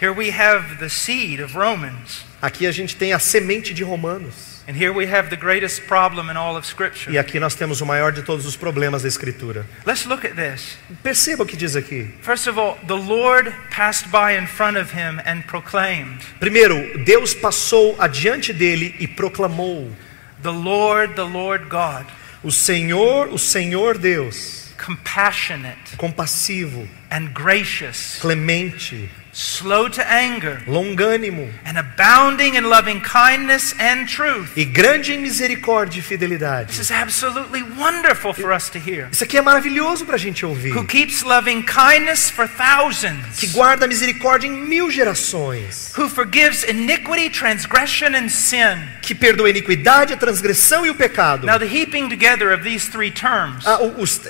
Here we have the seed of Romans. Aqui a gente tem a semente de Romanos. And here we have the greatest problem in all of Scripture. E aqui nós temos o maior de todos os problemas da Escritura. Let's look at this. Perceba o que diz aqui. First of all, the Lord passed by in front of him and proclaimed. Primeiro, Deus passou adiante dele e proclamou. The Lord God, O Senhor Deus, compassionate compassivo, and gracious, clemente, slow to anger, longânimo and abounding in loving kindness and truth. e grande em misericórdia e fidelidade. This is absolutely wonderful for us to hear. Isso aqui é maravilhoso para a gente ouvir. Who keeps loving kindness for thousands. Que guarda a misericórdia em 1000 gerações. Who forgives iniquity, transgression, and sin. Que perdoa a iniquidade, a transgressão e o pecado. Now the heaping together of these three terms,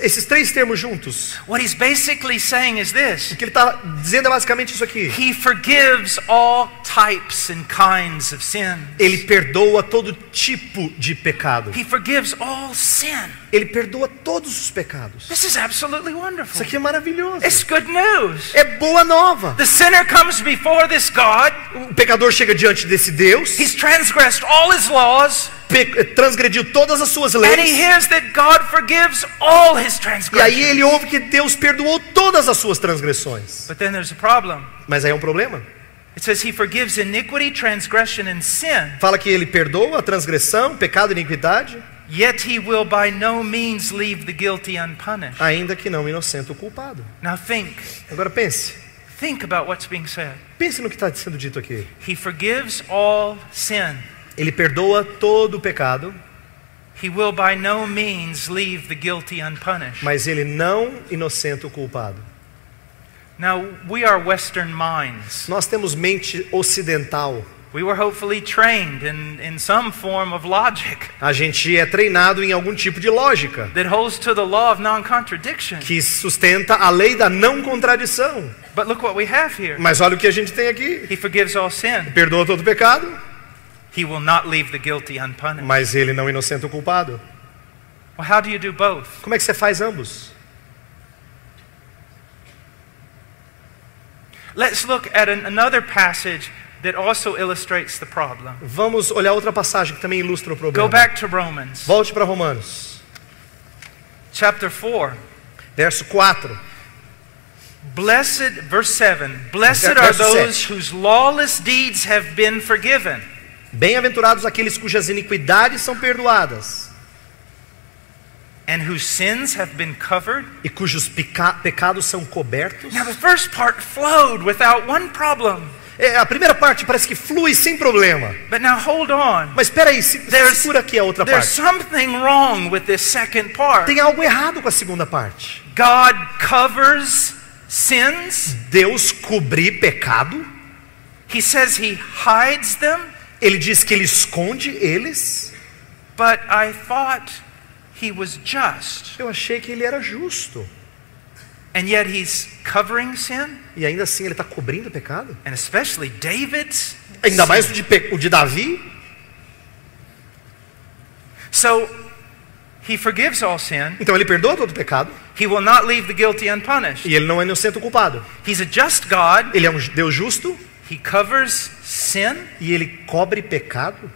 Esses três termos juntos, what he's basically saying is this. o que ele está dizendo é basicamente isso aqui. He forgives all types and kinds of sin. Ele perdoa todo tipo de pecado. He forgives all sin. Ele perdoa todos os pecados. This is absolutely Isso wonderful. aqui é maravilhoso. It's good news. É boa nova. The sinner comes before this God. O pecador chega diante desse Deus, He's transgressed all his laws. transgrediu todas as suas And he leis, hears that God forgives all his e aí transgressions. ele ouve que Deus perdoou todas as suas transgressões. But then there's a problem. Mas aí é um problema. It says he forgives iniquity, transgression, and sin. Fala que ele perdoa a transgressão, pecado e iniquidade, Yet he will by no means leave the guilty unpunished. ainda que não inocente o culpado. Now think Agora pense about what's being said. Pense no que está sendo dito aqui. He forgives all sin. Ele perdoa todo o pecado, He will by no means leave the guilty unpunished. mas ele não inocenta o culpado. Now, we are Western minds. Nós temos mente ocidental. We were hopefully trained in some form of logic A gente é treinado em algum tipo de lógica that holds to the law of non-contradiction. que sustenta a lei da não contradição. But look what we have here. Mas olha o que a gente tem aqui. He forgives all sin. Perdoa todo o pecado, He will not leave the guilty unpunished. mas ele não inocenta o culpado. Well, how do you do both? Como é que você faz ambos? Let's look at another passage that also illustrates the problem. Vamos olhar outra passagem que também ilustra o Go problema. back to Romans, Volte para Romanos, chapter 4. verso 4. Blessed, verse 7. Blessed Verso are 7. those whose lawless deeds have been forgiven. Bem-aventurados aqueles cujas iniquidades são perdoadas And whose sins have been covered. e cujos pecados são cobertos. Now the first part flowed without one problem. A primeira parte parece que flui sem problema. But now hold on. Mas espera aí, segura aqui a outra There's parte. something wrong with this second part. Tem algo errado com a segunda parte. God covers sins. Deus cobrir pecado. He says he hides them. Ele diz que ele esconde eles. But I thought he was just. Eu achei que ele era justo. And yet he's covering sin. E ainda assim ele está cobrindo o pecado. And especially David's. Ainda mais o de Davi. So he forgives all sin. Então ele perdoa todo o pecado. He will not leave the guilty unpunished. E ele não é inocente o culpado. He's a just God. Ele é um Deus justo. He covers sin. E ele cobre pecado.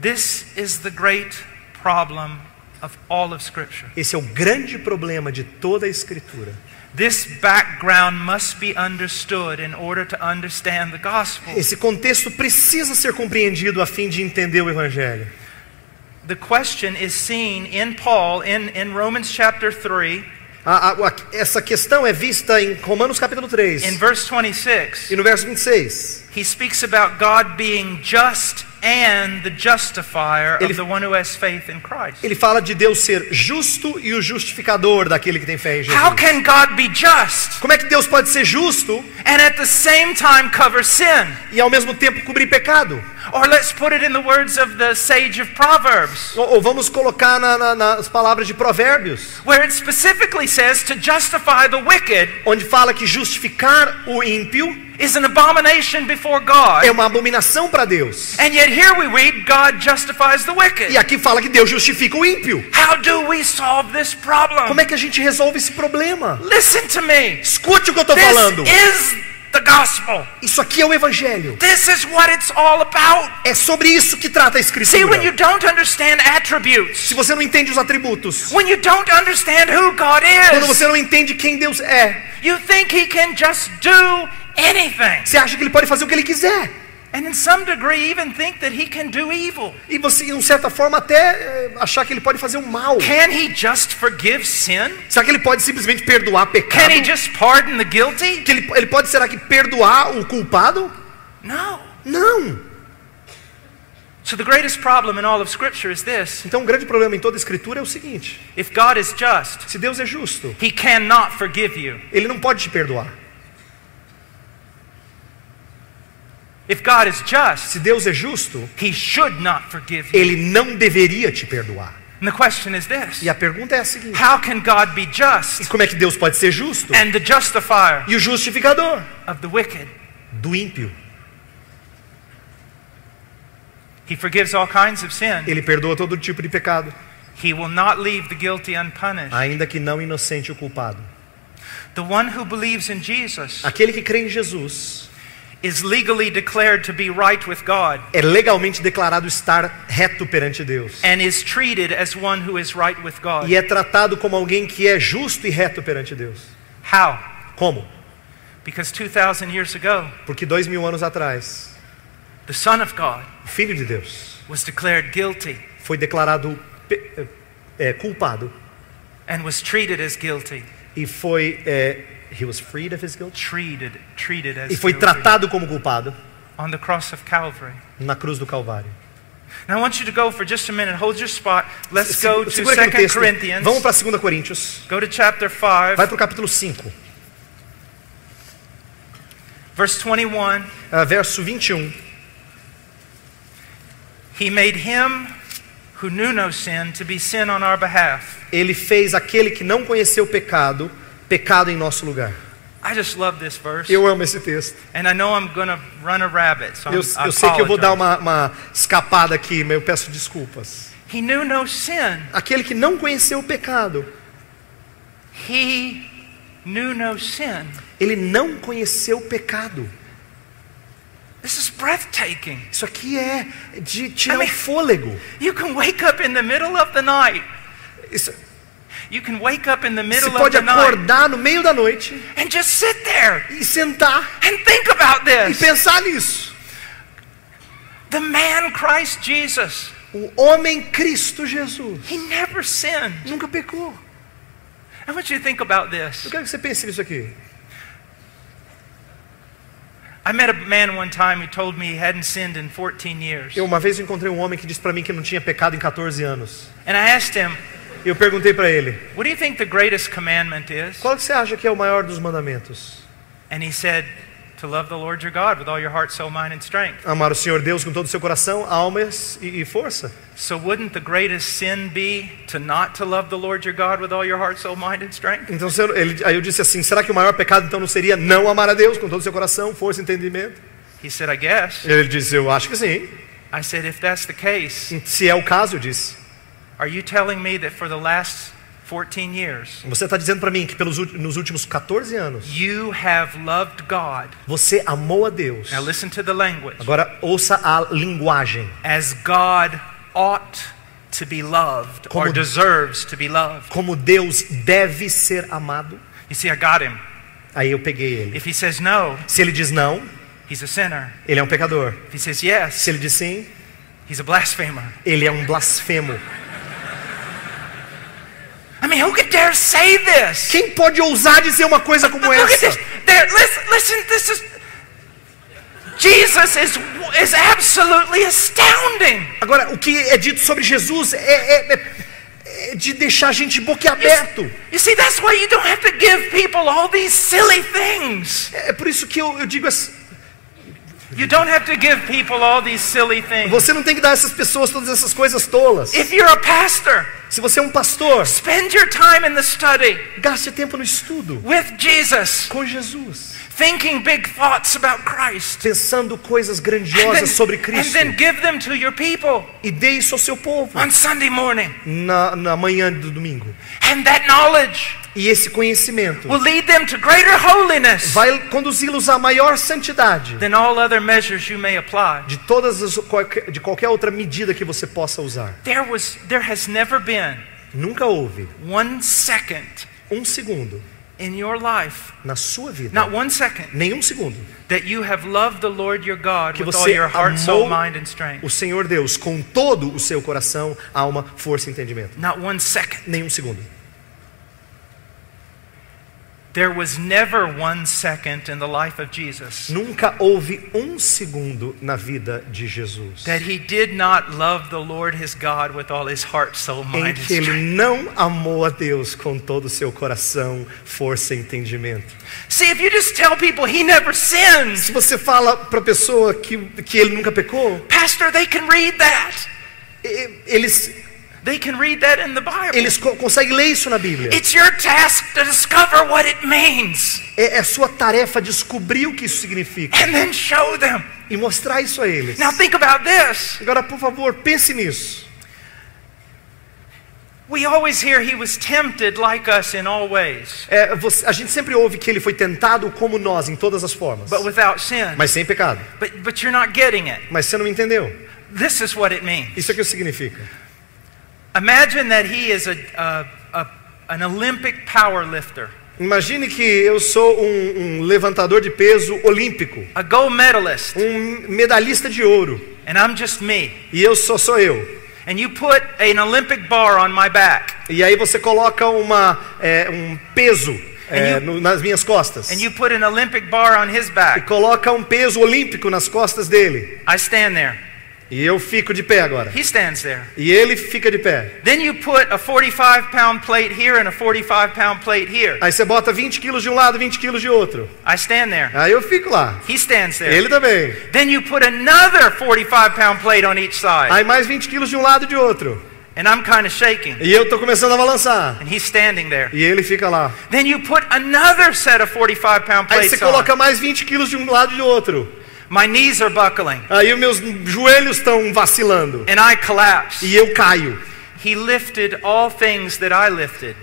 This is the great problem of all of Scripture. Esse é o grande problema de toda a Escritura. This background must be understood in order to understand the gospel. Esse contexto precisa ser compreendido a fim de entender o Evangelho. The question is seen in Paul in Romans chapter 3, Essa questão é vista em Romanos capítulo 3. in verse 26. E no verso 26. He speaks about God being just and the justifier of the one who has faith in Christ. Ele fala de Deus ser justo e o justificador daquele que tem fé em Jesus. How can God be just Como é que Deus pode ser justo and at the same time cover sin? e ao mesmo tempo cobrir pecado? Or let's put it in the words of the sage of Proverbs, Ou vamos colocar nas palavras de Provérbios, where it specifically says to justify the wicked onde fala que justificar o ímpio is an abomination before God. é uma abominação para Deus. And yet here we read God justifies the wicked. E aqui fala que Deus justifica o ímpio. How do we solve this problem? Como é que a gente resolve esse problema? Listen to me. Escute o que eu estou This falando. is the gospel. Isso aqui é o Evangelho. This is what it's all about. É sobre isso que trata a See, Escritura. when you don't understand attributes, Se você não entende os atributos, when you don't understand who God quando is, você não entende quem Deus é, you think He can just do anything. você acha que Ele pode fazer o que Ele quiser. And in some degree even think that He can do evil. E você, de certa forma, até achar que Ele pode fazer o mal. Can He just forgive sin? Será que Ele pode simplesmente perdoar pecado? Can He just pardon the guilty? Que ele pode, será que, perdoar o culpado? No. Não. So the greatest problem in all of Scripture is this. Então, o grande problema em toda a Escritura é o seguinte: If God is just, se Deus é justo, He cannot forgive you. Ele não pode te perdoar. If God is just, Se Deus é justo, He should not forgive you. Ele não deveria te perdoar. And the question is this. E a pergunta é a seguinte: How can God be e just como é que Deus pode ser justo and the justifier e o justificador of the wicked? do ímpio? He forgives all kinds of sin. Ele perdoa todo tipo de pecado, He will not leave the guilty unpunished. ainda que não inocente o culpado. The one who believes in Jesus Aquele que crê em Jesus is legally declared to be right with God é legalmente declarado estar reto perante Deus. and is treated as one who is right with God. E é tratado como alguém que é justo e reto perante Deus. How? Como? Because 2,000 years ago, Porque 2000 anos atrás, the Son of God o Filho de Deus was declared guilty foi declarado culpado and was treated as guilty. e foi he was freed of his guilt. Treated as E foi guilty tratado como culpado on the cross of Calvary. na cruz do Calvário. Now I want you to go for just a minute. Hold your spot. Let's go to Segura aqui no 2 texto. Corinthians. Vamos para 2 Coríntios. Go to chapter 5, Vai para o capítulo 5, verse 21. verso 21. He made him who knew no sin to be sin on our behalf. Ele fez aquele que não conheceu pecado, pecado em nosso lugar. I just love this verse. Eu amo esse texto. And I know I'm going to run a rabbit, so Eu I sei que eu vou dar apologize. uma escapada aqui, mas eu peço desculpas. He knew no sin. Aquele que não conheceu o pecado, He knew no sin. ele não conheceu o pecado. This is breathtaking. Isso aqui é de tirar I mean- o fôlego. You can wake up in the middle of the night. Isso, You can wake up in the você middle of pode the night acordar no meio da noite and just sit there e sentar and think about e this. pensar nisso. The man Christ Jesus, O homem Cristo Jesus he never sinned. nunca pecou. I want you to think about this. Eu quero que você pense nisso aqui. I met a man one time who told me he hadn't sinned in 14 years. Uma vez eu encontrei um homem que disse para mim que não tinha pecado em 14 anos. And I asked him, Eu perguntei para ele: what do you think the greatest commandment is? qual que você acha que é o maior dos mandamentos? And he said, to love the Lord your God with all your heart, soul, mind, and strength. Amar o Senhor Deus com todo o seu coração, alma e força. So wouldn't the greatest sin be to not to love the Lord your God with all your heart, soul, mind, and strength? Então aí eu disse assim: será que o maior pecado então não seria não amar a Deus com todo o seu coração, força e entendimento? He said, I guess. Ele disse: eu acho que sim. I said, if that's the case, Se é o caso, eu disse: are you telling me that for the last 14 years, você está dizendo para mim que nos últimos 14 anos you have loved God? você amou a Deus? Now listen to the language. Agora ouça a linguagem. As God ought to be loved or Como- deserves to be loved. Como Deus deve ser amado. You see, I got him. Aí eu peguei ele. If he says no, Se ele diz não, he's a sinner. ele é um pecador. If he says yes, Se ele diz sim, he's a blasphemer. ele é um blasfemo. I mean, who could dare say this? Quem pode ousar dizer uma coisa como Look at essa? this. There, listen, this is... Jesus is absolutely astounding. Agora, o que é dito sobre Jesus é de deixar a gente boquiaberto. You see, that's why you don't have to give people all these silly things. É por isso que eu digo assim: You don't have to give people all these silly things. Você não tem que dar a essas pessoas todas essas coisas tolas. If you're a pastor, Se você é um pastor, spend your time in the study gaste tempo no estudo with Jesus, com Jesus, thinking big thoughts about Christ. pensando coisas And grandiosas sobre then Cristo, give them to your people e dê isso ao seu povo on Sunday morning. na manhã do domingo. And that knowledge E esse conhecimento will lead them to greater holiness vai conduzi-los à maior santidade than all other measures you may apply. de qualquer outra medida que você possa usar. There has never been Nunca houve 1 second um segundo in your life, na sua vida, not 1 second, nenhum segundo, that you have loved the Lord your God que with all você your heart, soul, amou mind, and strength. o Senhor Deus com todo o seu coração, alma, força e entendimento. Not 1 second. Nenhum segundo. There was never 1 second in the life of Jesus Nunca houve um segundo na vida de Jesus that he did not love the Lord his God with all his heart, soul, em mind, and que ele strength. não amou a Deus com todo o seu coração, força e entendimento. See, if you just tell people he never sins, Se você fala para a pessoa que ele nunca pecou, Pastor, they can read that. They can read that in the Bible. eles conseguem ler isso na Bíblia. It's your task to discover what it means É sua tarefa descobrir o que isso significa and then show them. e mostrar isso a eles. Now think about this. Agora, por favor, pense nisso. We always hear he was tempted like us in all ways, A gente sempre ouve que ele foi tentado como nós, em todas as formas, but without sin. mas sem pecado. But you're not getting it. Mas você não entendeu. This is what it means. Isso é o que significa. Imagine that he is an Olympic power lifter, Imagine que eu sou um levantador de peso olímpico, a gold medalist, medalhista de ouro, and I'm just me. e eu sou eu. And you put an Olympic bar on my back, E aí você coloca um peso nas minhas costas. and you put an Olympic bar on his E back. coloca um peso olímpico nas costas dele. I stand there. E eu fico de pé agora. He stands there. E ele fica de pé. Then you put a 45-pound plate here and a 45-pound plate here. Aí você bota 20 quilos de um lado, 20 quilos de outro. I stand there. Aí eu fico lá. He stands there. Ele também. Then you put another 45-pound plate on each side. Aí mais 20 quilos de um lado e de outro. And I'm kind of shaking. E eu tô começando a balançar. And he's standing there. E ele fica lá. Then you put another set of 45-pound Aí você plates coloca on. mais 20 quilos de um lado e do outro. My knees are buckling. Aí os meus joelhos estão vacilando. And I collapse. E eu caio. He lifted all things that I lifted,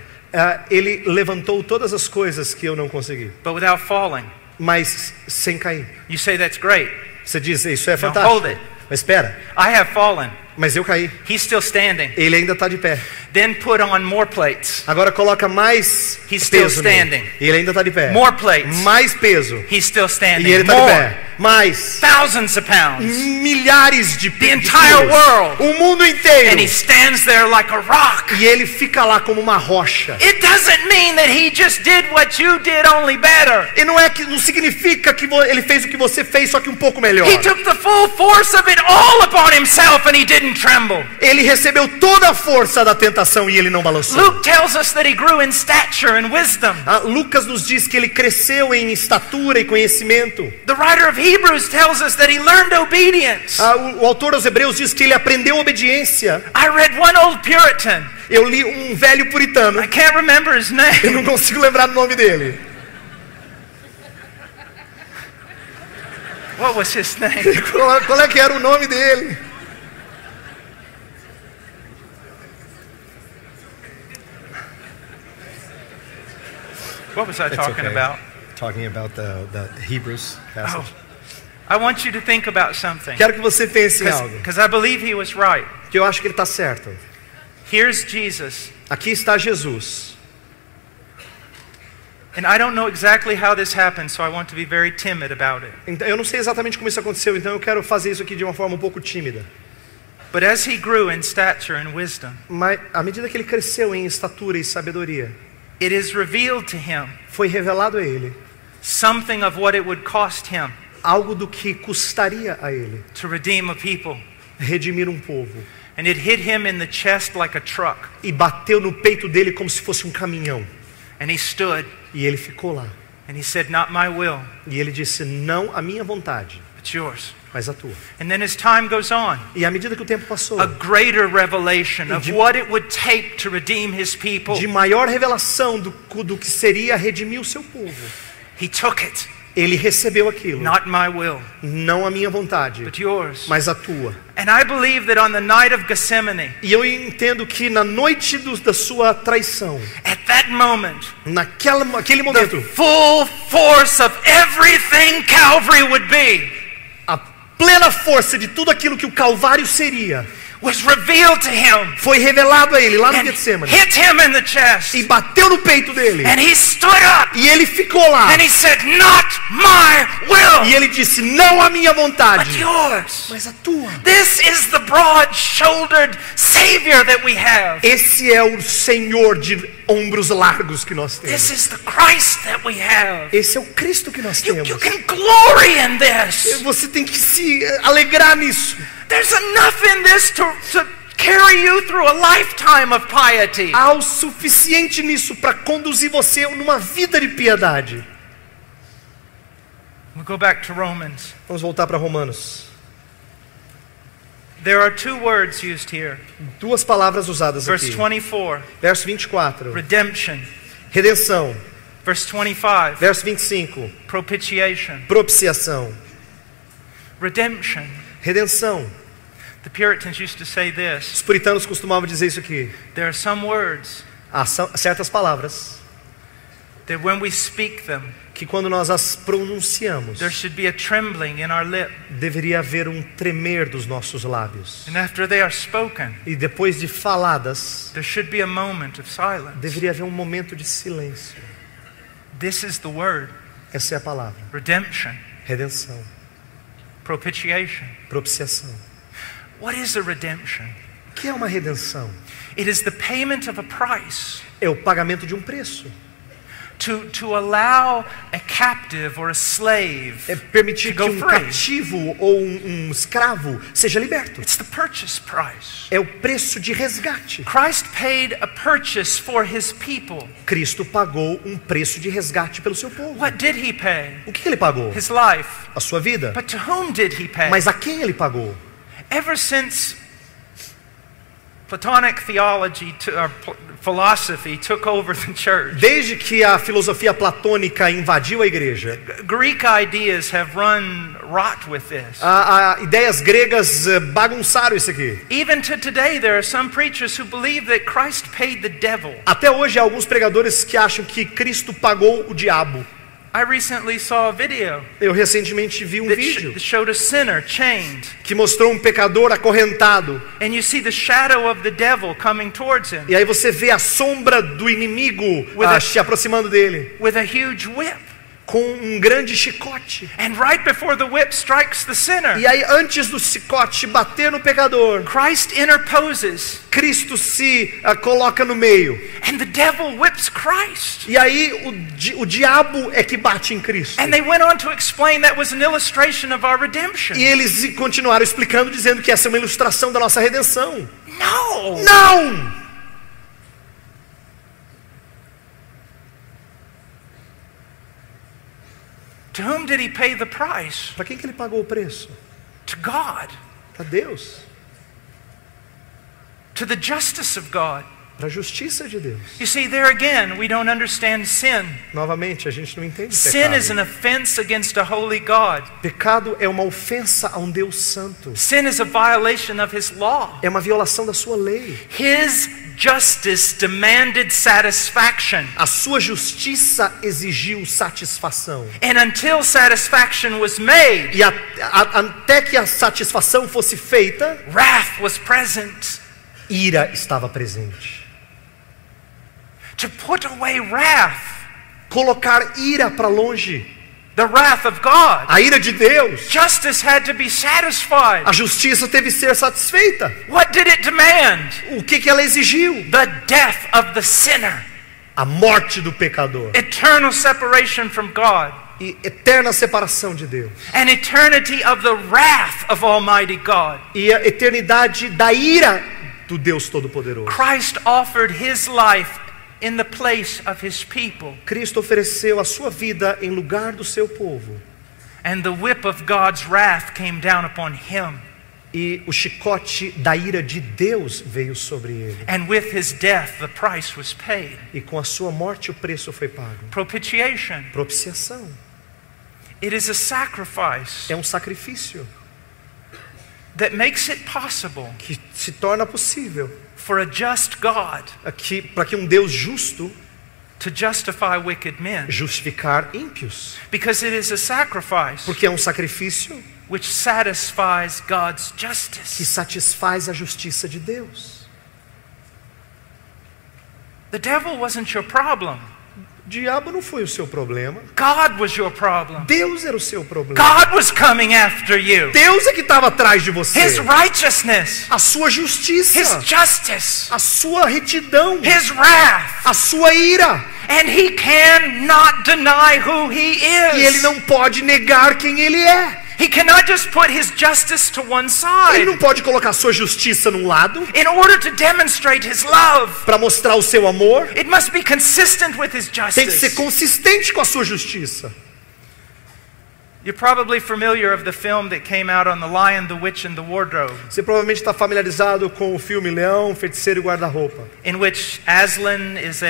Ele levantou todas as coisas que eu não consegui. but without falling. Mas sem cair. You say that's great. Você diz, isso é Now fantástico. hold it. Mas espera. I have fallen. Mas eu caí. He's still standing. Ele ainda está de pé. Then put on more plates. Agora coloca mais He's still peso nele. standing. Ele ainda está de pé. More plates. Mais peso. He's still standing. E ele está de More. pé. Mais. Thousands of pounds. Milhares de The de entire quilos. world. O mundo inteiro. And he stands there like a rock. E ele fica lá como uma rocha. It doesn't mean that he just did what you did, only better. E não significa que ele fez o que você fez, só que um pouco melhor. He took the full force of it all upon himself and he didn't tremble. Ele recebeu toda a força da tentação e ele não balançou. Luke tells us that he grew in stature and wisdom. Lucas nos diz que ele cresceu em estatura e conhecimento. The writer of Hebrews tells us that he learned obedience. O autor aos Hebreus diz que ele aprendeu obediência. I read one old Puritan. Eu li um velho puritano. I can't remember his Eu name. não consigo lembrar o nome dele. What was his name? Qual é que era o nome dele? What was I talking about? Talking about the Hebrews passage. Oh, I want you to think about something. Quero que você pense em algo. Because I believe he was right. Que eu acho que ele está certo. Here's Jesus. Aqui está Jesus. And I don't know exactly how this happened, so I want to be very timid about it. Então, eu não sei exatamente como isso aconteceu, então eu quero fazer isso aqui de uma forma um pouco tímida. But as he grew in stature and wisdom, Mas à medida que ele cresceu em estatura e sabedoria, it is revealed to him foi revelado a ele something of what it would cost him algo do que custaria a ele to redeem a people. redimir um povo. And it hit him in the chest like a truck. E bateu no peito dele como se fosse um caminhão. And he stood E ele ficou lá. and he said, "Not my will, E ele disse, não a minha vontade, but It's yours. mas a tua. And then as time goes on, E à medida que o tempo passou, a greater revelation of what it would take to redeem his people. de maior revelação do que seria redimir o seu povo, He took it. ele recebeu aquilo. Not my will, Não a minha vontade, but yours. mas a tua. And I believe that on the night of Gethsemane, E eu entendo que na noite da sua traição, at that moment, naquele the momento, full force of everything Calvary would be a plena força de tudo aquilo que o Calvário seria, was revealed to him foi revelado a ele lá no and Getsemane. hit him in the chest. E bateu no peito dele. And he stood up E ele ficou lá. and he said, not my will, E ele disse, não a minha but vontade, yours. mas a tua. This is the broad-shouldered Savior that we have. Esse é o Senhor de ombros largos que nós This temos. is the Christ that we have. Esse é o Cristo que nós You temos. can glory in this. Você tem que se alegrar nisso. There's enough in this to carry you through a lifetime of piety. Há o suficiente nisso para conduzir você numa vida de piedade. We'll go back to Romans. Vamos voltar para Romanos. There are two words used here. Duas palavras usadas Verse aqui. 24, Verso 24. redemption. Redenção. Verse 25, Verso 25. propitiation. Propiciação. Redemption. Redenção. The Puritans used to say this. Os puritanos costumavam dizer isso aqui. There are some words Há certas palavras that when we speak them, que quando nós as pronunciamos, there should be a trembling in our lip. deveria haver um tremer dos nossos lábios. And after they are spoken, E depois de faladas, there should be a moment of silence. deveria haver um momento de silêncio. This is the word. Essa é a palavra. Redemption. Redenção. Propitiation. Propiciação. What is a redemption? O que é uma redenção? It is the payment of a price É o pagamento de um preço. to allow a captive or a slave É permitir to que go um free. cativo ou um escravo seja liberto. It's the purchase price. É o preço de resgate. Christ paid a purchase for his people. Cristo pagou um preço de resgate pelo seu povo. What did he pay? O que ele pagou? His life. A sua vida. But to whom did he pay? Mas a quem ele pagou? Ever since Platonic theology or philosophy took over the church, Desde que a filosofia platônica invadiu a igreja, Greek ideas have run rot with this. ideias gregas bagunçaram isso aqui. Even to today, there are some preachers who believe that Christ paid the devil. Até hoje há alguns pregadores que acham que Cristo pagou o diabo. I recently saw a video Eu recentemente vi um that vídeo showed a sinner chained, que mostrou um pecador acorrentado. and you see the shadow of the devil coming towards him E aí você vê a sombra do inimigo se aproximando dele with a huge whip. com um grande chicote. And right before the whip strikes the sinner, E aí antes do chicote bater no pecador, Christ interposes, Cristo se coloca no meio. and the devil whips Christ. E aí o diabo é que bate em Cristo. And they went on to explain that was an illustration of our redemption. E eles continuaram explicando, dizendo que essa é uma ilustração da nossa redenção. No! Não! To whom did he pay the price? Para quem que ele pagou o preço? To God. Para Deus. To the justice of God. Para a justiça de Deus. You see, there again, we don't understand sin. Novamente, a gente não entende Sin is an pecado. offense against a holy God. Pecado é uma ofensa a um Deus santo. Sin is a violation of his law. É uma violação da sua lei. His justice demanded satisfaction. A sua justiça exigiu satisfação. And until satisfaction was made, E até que a satisfação fosse feita, wrath was present. ira estava presente. To put away wrath, Colocar ira para longe. the wrath of God, A ira de Deus. justice had to be satisfied. A justiça teve que ser satisfeita. What did it demand? O que ela exigiu? The death of the sinner. A morte do pecador. Eternal separation from God. E eterna separação de Deus. An eternity of the wrath of Almighty God. E a eternidade da ira do Deus Todo-Poderoso. Christ offered his life in the place of his people. Cristo ofereceu a sua vida em lugar do seu povo. And the whip of God's wrath came down upon him. E o chicote da ira de Deus veio sobre ele. And with his death the price was paid. E com a sua morte o preço foi pago. Propitiation. Propiciação. It is a sacrifice É um sacrifício that makes it possible que se torna possível for a just God para que um Deus justo to justify wicked men. justificar ímpios. Because it is a sacrifice Porque é um sacrifício which satisfies God's que justice. satisfaz a justiça de Deus. The devil wasn't your problem. O diabo não foi o seu problema. God was your problem. Deus era o seu problema. God was coming after you. Deus é que estava atrás de você. His righteousness, A sua justiça, His justice, a sua retidão, His wrath. a sua ira. And He cannot deny who He E ele is. não pode negar quem ele é. He cannot just put His justice to one Ele side. não pode colocar a sua justiça num lado In order to demonstrate His love, para mostrar o seu amor. it must be consistent with His Tem que ser justice. consistente com a sua justiça. You're probably familiar of the film that came out on The Lion, the Witch, and the Wardrobe, Você provavelmente está familiarizado com o filme Leão, Feiticeiro e Guarda-Roupa, in which Aslan is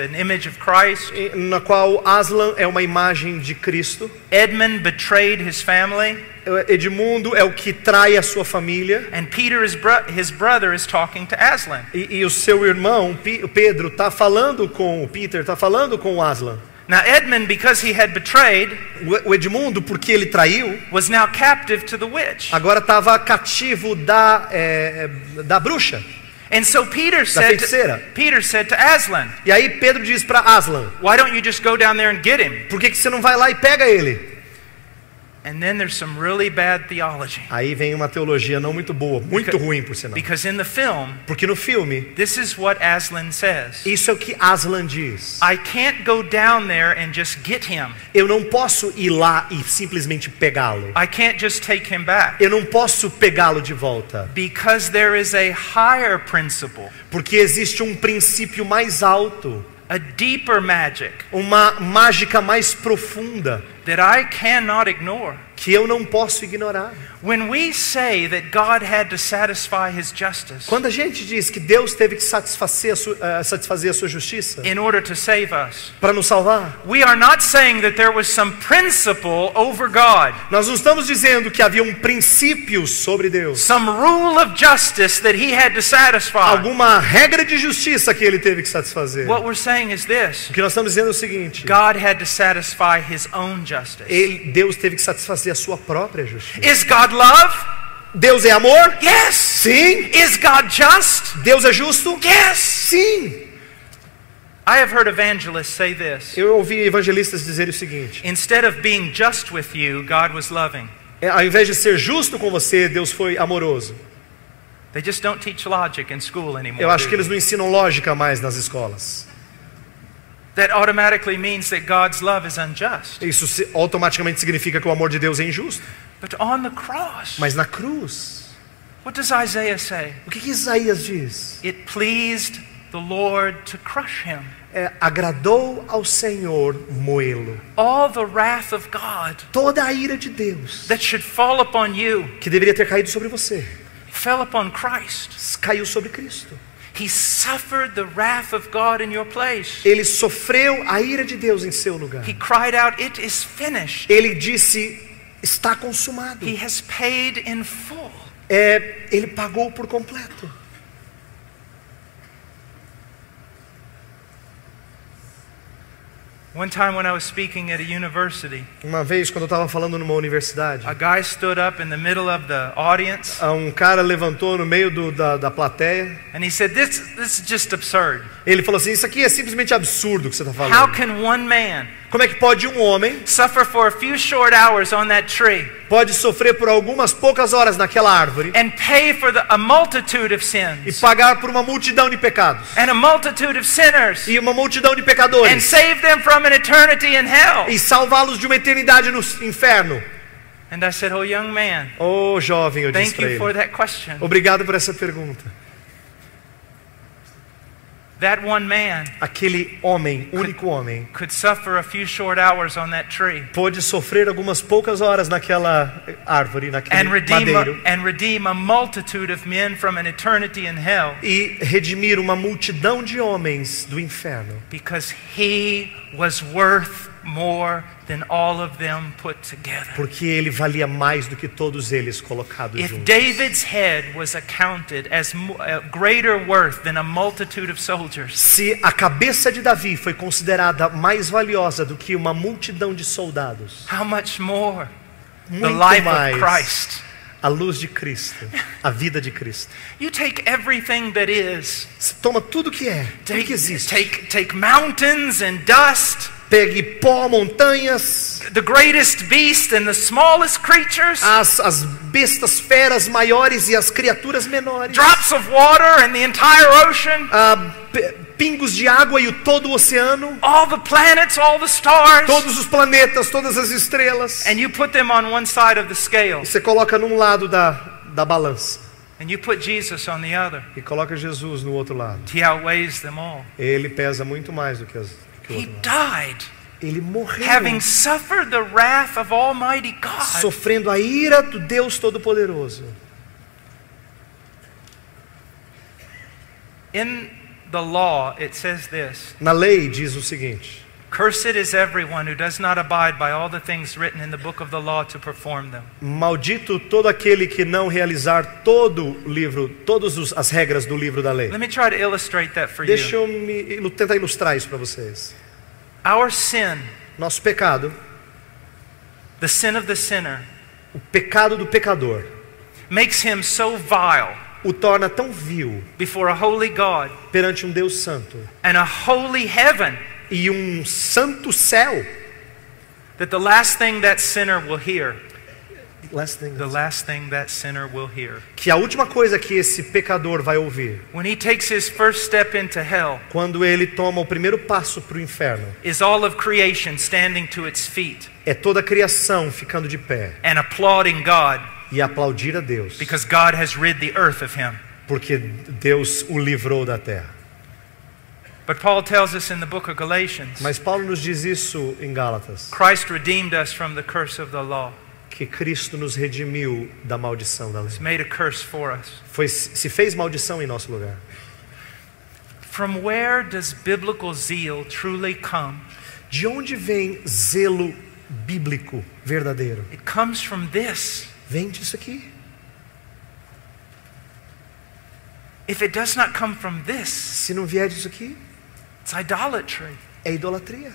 an image of Christ. na qual Aslan é uma imagem de Cristo. Edmund betrayed his family, Edmundo é o que trai a sua família. and Peter, his brother, is talking to Aslan. E o seu irmão, o Pedro, está falando com o Peter, está falando com o Aslan. Now Edmund, because he had betrayed, O Edmundo, porque ele traiu, was now captive to the witch. agora estava cativo da bruxa. And so Peter feiticeira. said to Aslan, E aí Pedro diz para Aslan: why don't you just go down there and get him? por que você não vai lá e pega ele? And then there's some really bad theology. Aí vem uma teologia não muito boa, muito ruim por sinal. Because in the film, Porque no filme, this is what Aslan says. isso é o que Aslan diz. I can't go down there and just get him. Eu não posso ir lá e simplesmente pegá-lo. I can't just take him back. Eu não posso pegá-lo de volta. Because there is a higher principle, Porque existe um princípio mais alto, a deeper magic uma mágica mais profunda, that I cannot ignore. que eu não posso ignorar. When we say that God had to satisfy His justice Quando a gente diz que Deus teve que satisfazer a sua justiça in order to save us, para nos salvar, we are not saying that there was some principle over God, nós não estamos dizendo que havia um princípio sobre Deus, some rule of justice that He had to satisfy. alguma regra de justiça que ele teve que satisfazer. What we're saying is this: O que nós estamos dizendo é o seguinte: God had to satisfy His own justice. Deus teve que satisfazer a sua própria justiça. Is God love? Deus é amor? Yes. Sim. Is God just? Deus é justo? Yes. Sim. I have heard evangelists say this: Eu ouvi evangelistas dizerem o seguinte: instead of being just with you, God was loving. ao invés de ser justo com você, Deus foi amoroso. They just don't teach logic in school anymore. Eu acho do que eles they? não ensinam lógica mais nas escolas. That automatically means that God's love is unjust. Isso automaticamente significa que o amor de Deus é injusto. But on the cross, Mas na cruz, what does Isaiah say? o que Isaías diz? It pleased the Lord to crush him. Agradou ao Senhor moê-lo. All the wrath of God Toda a ira de Deus that should fall upon you que deveria ter caído sobre você, fell upon Christ. caiu sobre Cristo. He suffered the wrath of God in your place. Ele sofreu a ira de Deus em seu lugar. He cried out, "It is finished." Ele disse: está consumado. He has paid in full. Ele pagou por completo. One time when I was speaking at a university, Uma vez, quando eu estava falando numa universidade, a guy stood up in the middle of the audience um cara levantou no meio da plateia. and he said, this is just absurd. Ele falou assim: isso aqui é simplesmente absurdo o que você está How falando. can one man Como é que pode um homem suffer for a few short hours on that tree pode sofrer por algumas poucas horas naquela árvore and pay for a multitude of e sins pagar por uma multidão de pecados and a multitude of sinners e uma multidão de and pecadores save them from an eternity in hell? e salvá-los de uma eternidade no inferno? And I said, "Oh, young man, Oh, jovem, eu disse thank para you for ele, that question. obrigado por essa pergunta. That one man Aquele homem, único homem, could suffer a few short hours on that tree pôde sofrer algumas poucas horas naquela árvore, naquele madeiro, and redeem a multitude of men from an eternity in hell, e redimir uma multidão de homens do inferno, because he was worth more than all of them put together. porque ele valia mais do que todos eles colocados If juntos. David's head was accounted as greater worth than a multitude of soldiers, Se a cabeça de Davi foi considerada mais valiosa do que uma multidão de soldados, how much more the muito life mais of Christ? a luz de Cristo, a vida de Cristo. You take everything that is, Você toma tudo que é, tudo que existe. take mountains and dust, Pegue pó, montanhas, the greatest beast and the smallest creatures, as bestas feras maiores e as criaturas menores, drops of water and the entire ocean, pingos de água e todo o oceano, all the planets, all the stars, todos os planetas, todas as estrelas. and you put them on one side of the scale, E você coloca num lado da balança and you put Jesus on the other. e coloca Jesus no outro lado. He outweighs them all. Ele pesa muito mais do que o He outro lado. died, Ele morreu, having suffered the wrath of Almighty God. sofrendo a ira do Deus Todo-Poderoso. In the law, it says this: Na lei diz o seguinte: cursed is everyone who does not abide by all the things written in the book of the law to perform them. maldito todo aquele que não realizar todo o livro, todas as regras do livro da lei. Let me try to illustrate that for Deixa you. eu tentar ilustrar isso para vocês. Our sin, Nosso pecado, the sin of the sinner, o pecado do pecador, makes him so vile o torna tão vil before a holy God perante Deus santo and a holy heaven e santo céu. that the last thing that sinner will hear, Last thing. the last thing that sinner will hear, Que a última coisa que esse pecador vai ouvir, when he takes his first step into hell, quando ele toma o primeiro passo para o inferno, is all of creation standing to its feet é toda a criação ficando de pé and applauding God e aplaudir a Deus, because God has rid the earth of him. porque Deus o livrou da terra. But Paul tells us in the book of Galatians, Mas Paulo nos diz isso em Gálatas, Christ redeemed us from the curse of the law. que Cristo nos redimiu da maldição da lei. He's made a curse for us. Se fez maldição em nosso lugar. From where does biblical zeal truly come? De onde vem zelo bíblico verdadeiro? It comes from this. Vem disso aqui. If it does not come from this, Se não vier disso aqui, it's idolatry. é idolatria.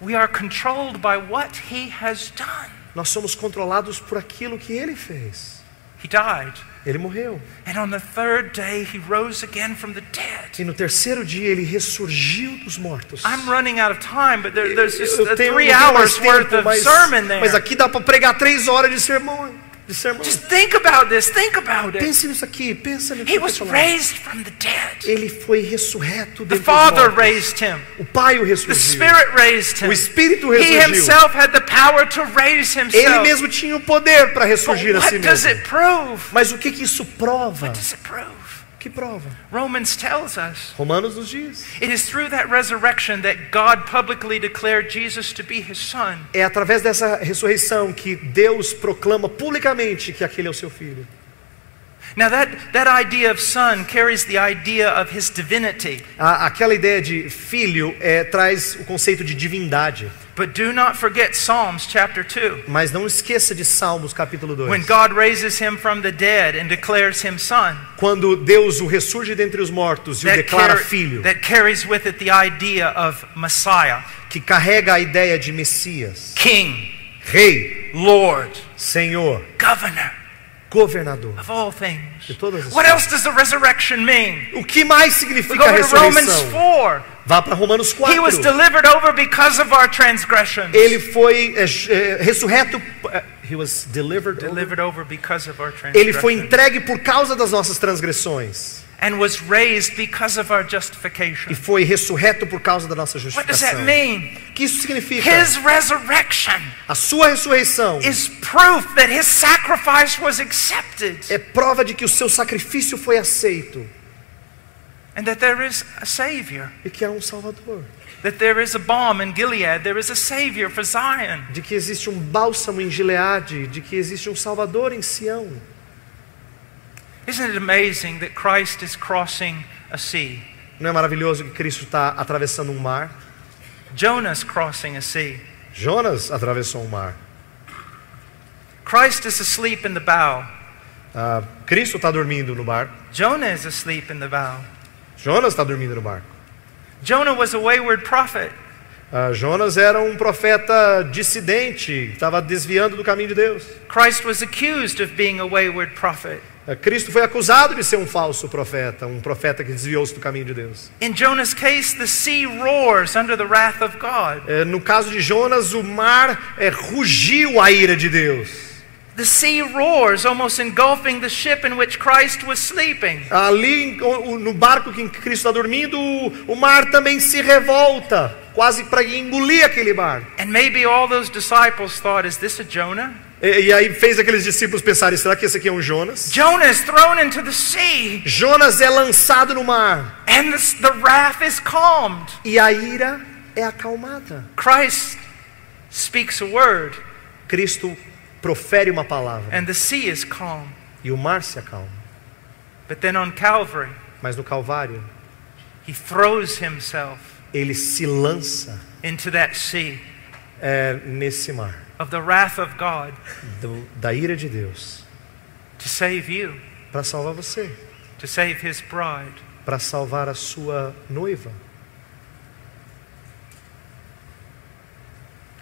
We are controlled by what he has done. Nós somos controlados por aquilo que ele fez. He died. Ele morreu. And on the third day, he rose again from the dead. E no terceiro dia ele ressurgiu dos mortos. I'm running out of time, but there's just Eu tenho 3 não tenho mais hours worth tempo, of sermon mas there. aqui dá para pregar 3 horas de sermão. Just think about this. Think about it. Pense nisso aqui, pensa nisso. He was raised from the dead. Ele foi ressurreto The dentre os Father mortos. raised him. O Pai o The ressurgiu. Spirit raised him. O Espírito He ressurgiu. himself had the power to raise Ele himself. mesmo tinha o poder para But ressurgir a si what does mesmo. it prove? Mas o que isso prova? What does it prove? Que prova? Romans tells us Romanos nos diz. it is through that resurrection that God publicly declared Jesus to be his son. É através dessa ressurreição que Deus proclama publicamente que aquele é o seu filho. Now that idea of son carries the idea of his divinity. Aquela ideia de filho traz o conceito de divindade. But do not forget Psalms chapter 2. Mas não esqueça de Salmos capítulo 2. When God raises him from the dead and declares him son. Quando Deus o ressurge dentre os mortos e o declara filho. That carries with it the idea of Messiah. Que carrega a ideia de Messias. King. Rei. Lord. Senhor. Governor. Governador. Of all things. De todas as What coisas. else does the resurrection mean? O que mais We significa go a to Romans ressurreição? 4. Vá para Romanos 4. He was delivered over because of our transgressions. Ele foi ressurreto. He was delivered Delivered over because of our Ele foi transgressions. entregue por causa das nossas transgressões. And was raised because of our justification. E foi ressurreto por causa da nossa What does that justificação. mean? O que isso significa? His resurrection A sua ressurreição is proof that his sacrifice was accepted. é prova de que o seu sacrifício foi aceito. And that there is a Savior. e que há um Salvador. That there is a balm in Gilead. There is a Savior for Zion. De que existe um bálsamo em Gileade, de que existe um Salvador em Sião. Isn't it amazing that Christ is crossing a sea? Não é maravilhoso que Cristo está atravessando um mar? Jonah's crossing a sea. Jonas atravessou um mar. Christ is asleep in the bow. Cristo está dormindo no barco. Jonah is asleep in the bow. Jonas está dormindo no barco. Jonah was a wayward prophet. Jonas era um profeta dissidente, estava desviando do caminho de Deus. Christ was accused of being a wayward prophet. Cristo foi acusado de ser um falso profeta, um profeta que desviou-se do caminho de Deus. In Jonah's case, the sea roars under the wrath of God. No caso de Jonas, o mar rugiu a ira de Deus. The sea roars, almost engulfing the ship in which Christ was sleeping. Ali no barco que Cristo está dormindo, o mar também se revolta, quase para engolir aquele barco. And maybe all those disciples thought, is this a Jonah? E aí fez aqueles discípulos pensarem, será que esse aqui é um Jonas? Jonah is thrown into the sea. Jonas é lançado no mar. And the wrath is calmed. E a ira é acalmada. Christ speaks a word. Cristo profere uma palavra. And the sea is calm. E o mar se acalma. But then on Calvary, Mas no Calvário, he throws himself ele se lança into that sea nesse mar. of the wrath of God Da ira de Deus. to save you, Para salvar você. to save his bride. Para salvar a sua noiva.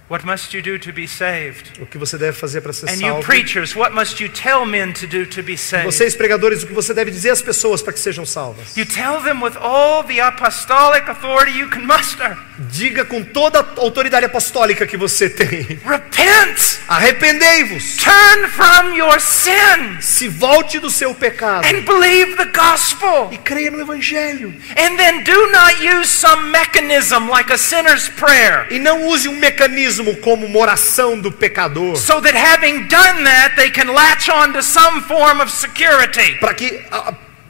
What must you do to be saved? O que você deve fazer para ser And you salvo? preachers, what must you tell men to do to be saved? Vocês pregadores, o que você deve dizer às pessoas para que sejam salvas? You tell them with all the apostolic authority you can muster. Diga com toda a autoridade apostólica que você tem. Repent! Arrependei-vos. Turn from your sin Se volte do seu pecado. and believe the gospel. E creia no Evangelho. And then do not use some mechanism like a sinner's prayer, E não use um mecanismo como uma oração do pecador. so that having done that, they can latch on to some form of security.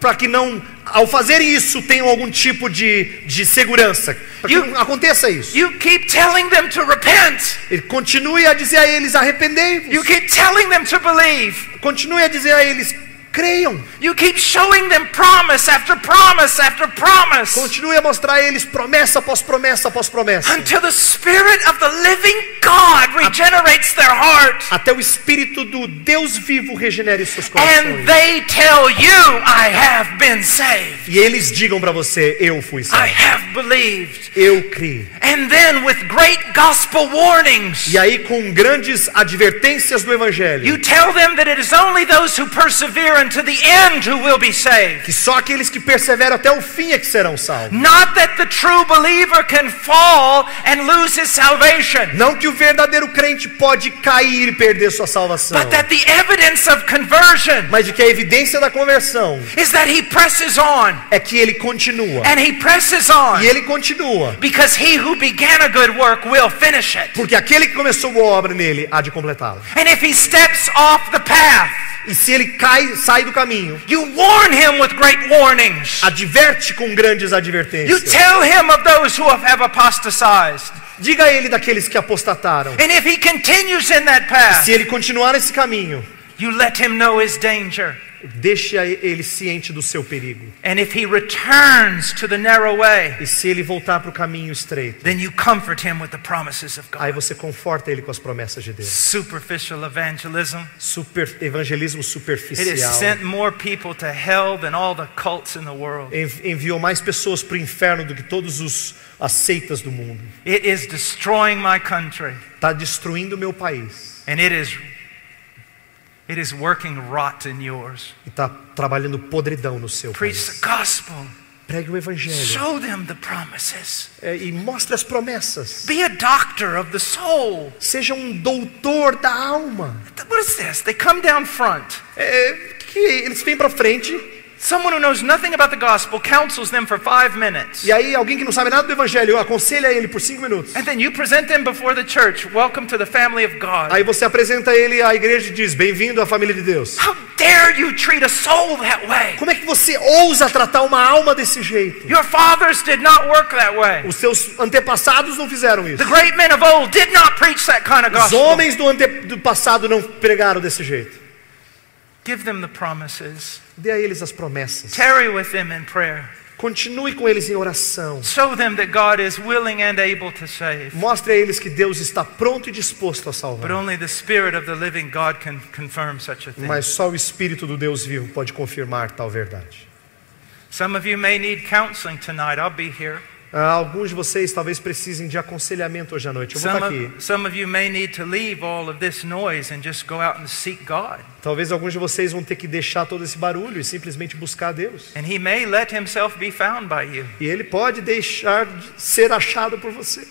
Para que não, ao fazer isso, tenham algum tipo de segurança. Para que não aconteça isso. You keep telling them to repent. Ele continue a dizer a eles, arrependei-vos. You keep telling them to believe. Continue a dizer a eles, creiam. You keep showing them promise after promise after promise, Continue a mostrar a eles promessa após promessa após promessa. until the Spirit of the living God regenerates their heart. Até o Espírito do Deus vivo regenere seus And corações. they tell you, I have been saved. E eles digam para você, eu fui I salvo. have believed. Eu criei. And then with great gospel warnings, E aí com grandes advertências do Evangelho. you tell them that it is only those who persevere unto the end who will be saved. Que só aqueles que perseveram até o fim é que serão salvos. Not that the true believer can fall and lose his salvation, Não que o verdadeiro crente pode cair e perder sua salvação. but that the evidence of conversion Mas de que a evidência da conversão is that he presses on é que ele continua. and he presses on, E ele continua. because he who began a good work will finish it. Porque aquele que começou boa obra nele há de completá-la. And if he steps off the path, E se ele sai do caminho, you warn him with great warnings. adverte com grandes You advertências. tell him of those who have apostatized. Diga a ele daqueles que apostataram. And if he continues in that path, Se ele continuar nesse caminho, you let him know his danger. deixe ele ciente do seu perigo. And if he returns to the narrow way, E se ele voltar para o caminho estreito, then you comfort him with the promises of aí God. você conforta ele com as promessas de Deus. Superficial evangelism. Evangelismo It has superficial. sent more people to hell than all the cults in the world. Enviou mais pessoas para o inferno do que todas as seitas do mundo. It is destroying my country. Está destruindo o meu país. And it is working rot in yours. E está trabalhando podridão no seu Preach país. the gospel. Pregue o Evangelho. Show them the promises. E mostre as promessas. Be a doctor of the soul. Seja um doutor da alma. What is this? They come down front. Que eles vêm para frente, Someone who knows nothing about the gospel counsels them for 5 minutes. E aí alguém que não sabe nada do evangelho aconselha ele por 5 minutos. And then you present them before the church. Welcome to the family of God. Aí você apresenta ele à igreja e diz: bem-vindo à família de Deus. How dare you treat a soul that way? Como é que você ousa tratar uma alma desse jeito? Your fathers did not work that way. Os seus antepassados não fizeram isso. The great men of old did not preach that kind of Os gospel. homens do passado não pregaram desse jeito. Give them the promises. Dê a eles as promessas. Tarry with them in prayer. Continue com eles em oração. Show them that God is willing and able to save. Mostre a eles que Deus está pronto e disposto a But salvar. only the Spirit of the living God can confirm such a thing. Mas só o Espírito do Deus vivo pode confirmar tal verdade. Some of you may need counseling tonight. I'll be here. Alguns de vocês talvez precisem de aconselhamento hoje à noite. Eu vou estar aqui. Some of you may need to leave all of this noise and just go out and seek God. Talvez alguns de vocês vão ter que deixar todo esse barulho e simplesmente buscar a Deus. And He may let Himself be found by you. E Ele pode deixar de ser achado por você.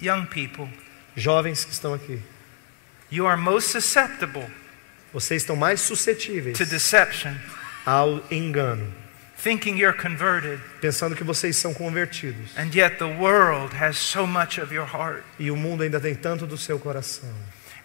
Young people, Jovens que estão aqui, you are most susceptible vocês estão mais suscetíveis to deception, ao engano, thinking you're converted, pensando que vocês são convertidos. and yet the world has so much of your heart. E o mundo ainda tem tanto do seu coração.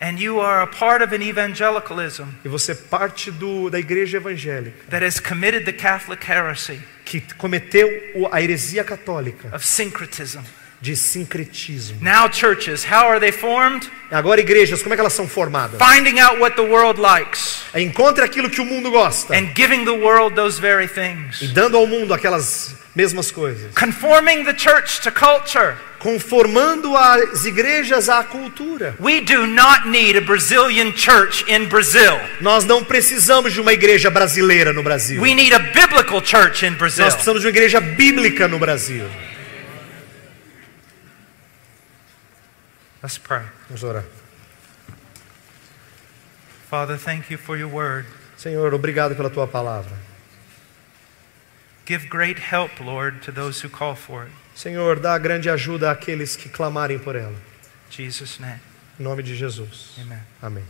And you are a part of an evangelicalism E você parte da igreja evangélica that has committed the Catholic heresy que cometeu a heresia católica of syncretism. de sincretismo. Now churches, how are they formed? Agora igrejas, como é que elas são formadas? Finding out what the world likes Encontre aquilo que o mundo gosta and giving the world those very e things. dando ao mundo aquelas mesmas coisas. Conforming the church to culture. Conformando as igrejas à cultura. We do not need a Brazilian church in Brazil. Nós não precisamos de uma igreja brasileira no Brasil. We need a biblical church in Brazil. Nós precisamos de uma igreja bíblica no Brasil. Let's pray. Vamos orar. Father, thank you for your word. Senhor, obrigado pela tua palavra. Give great help, Lord, to those who call for it. Senhor, dá grande ajuda àqueles que clamarem por ela. In Jesus' name. Em nome de Jesus. Amen. Amém.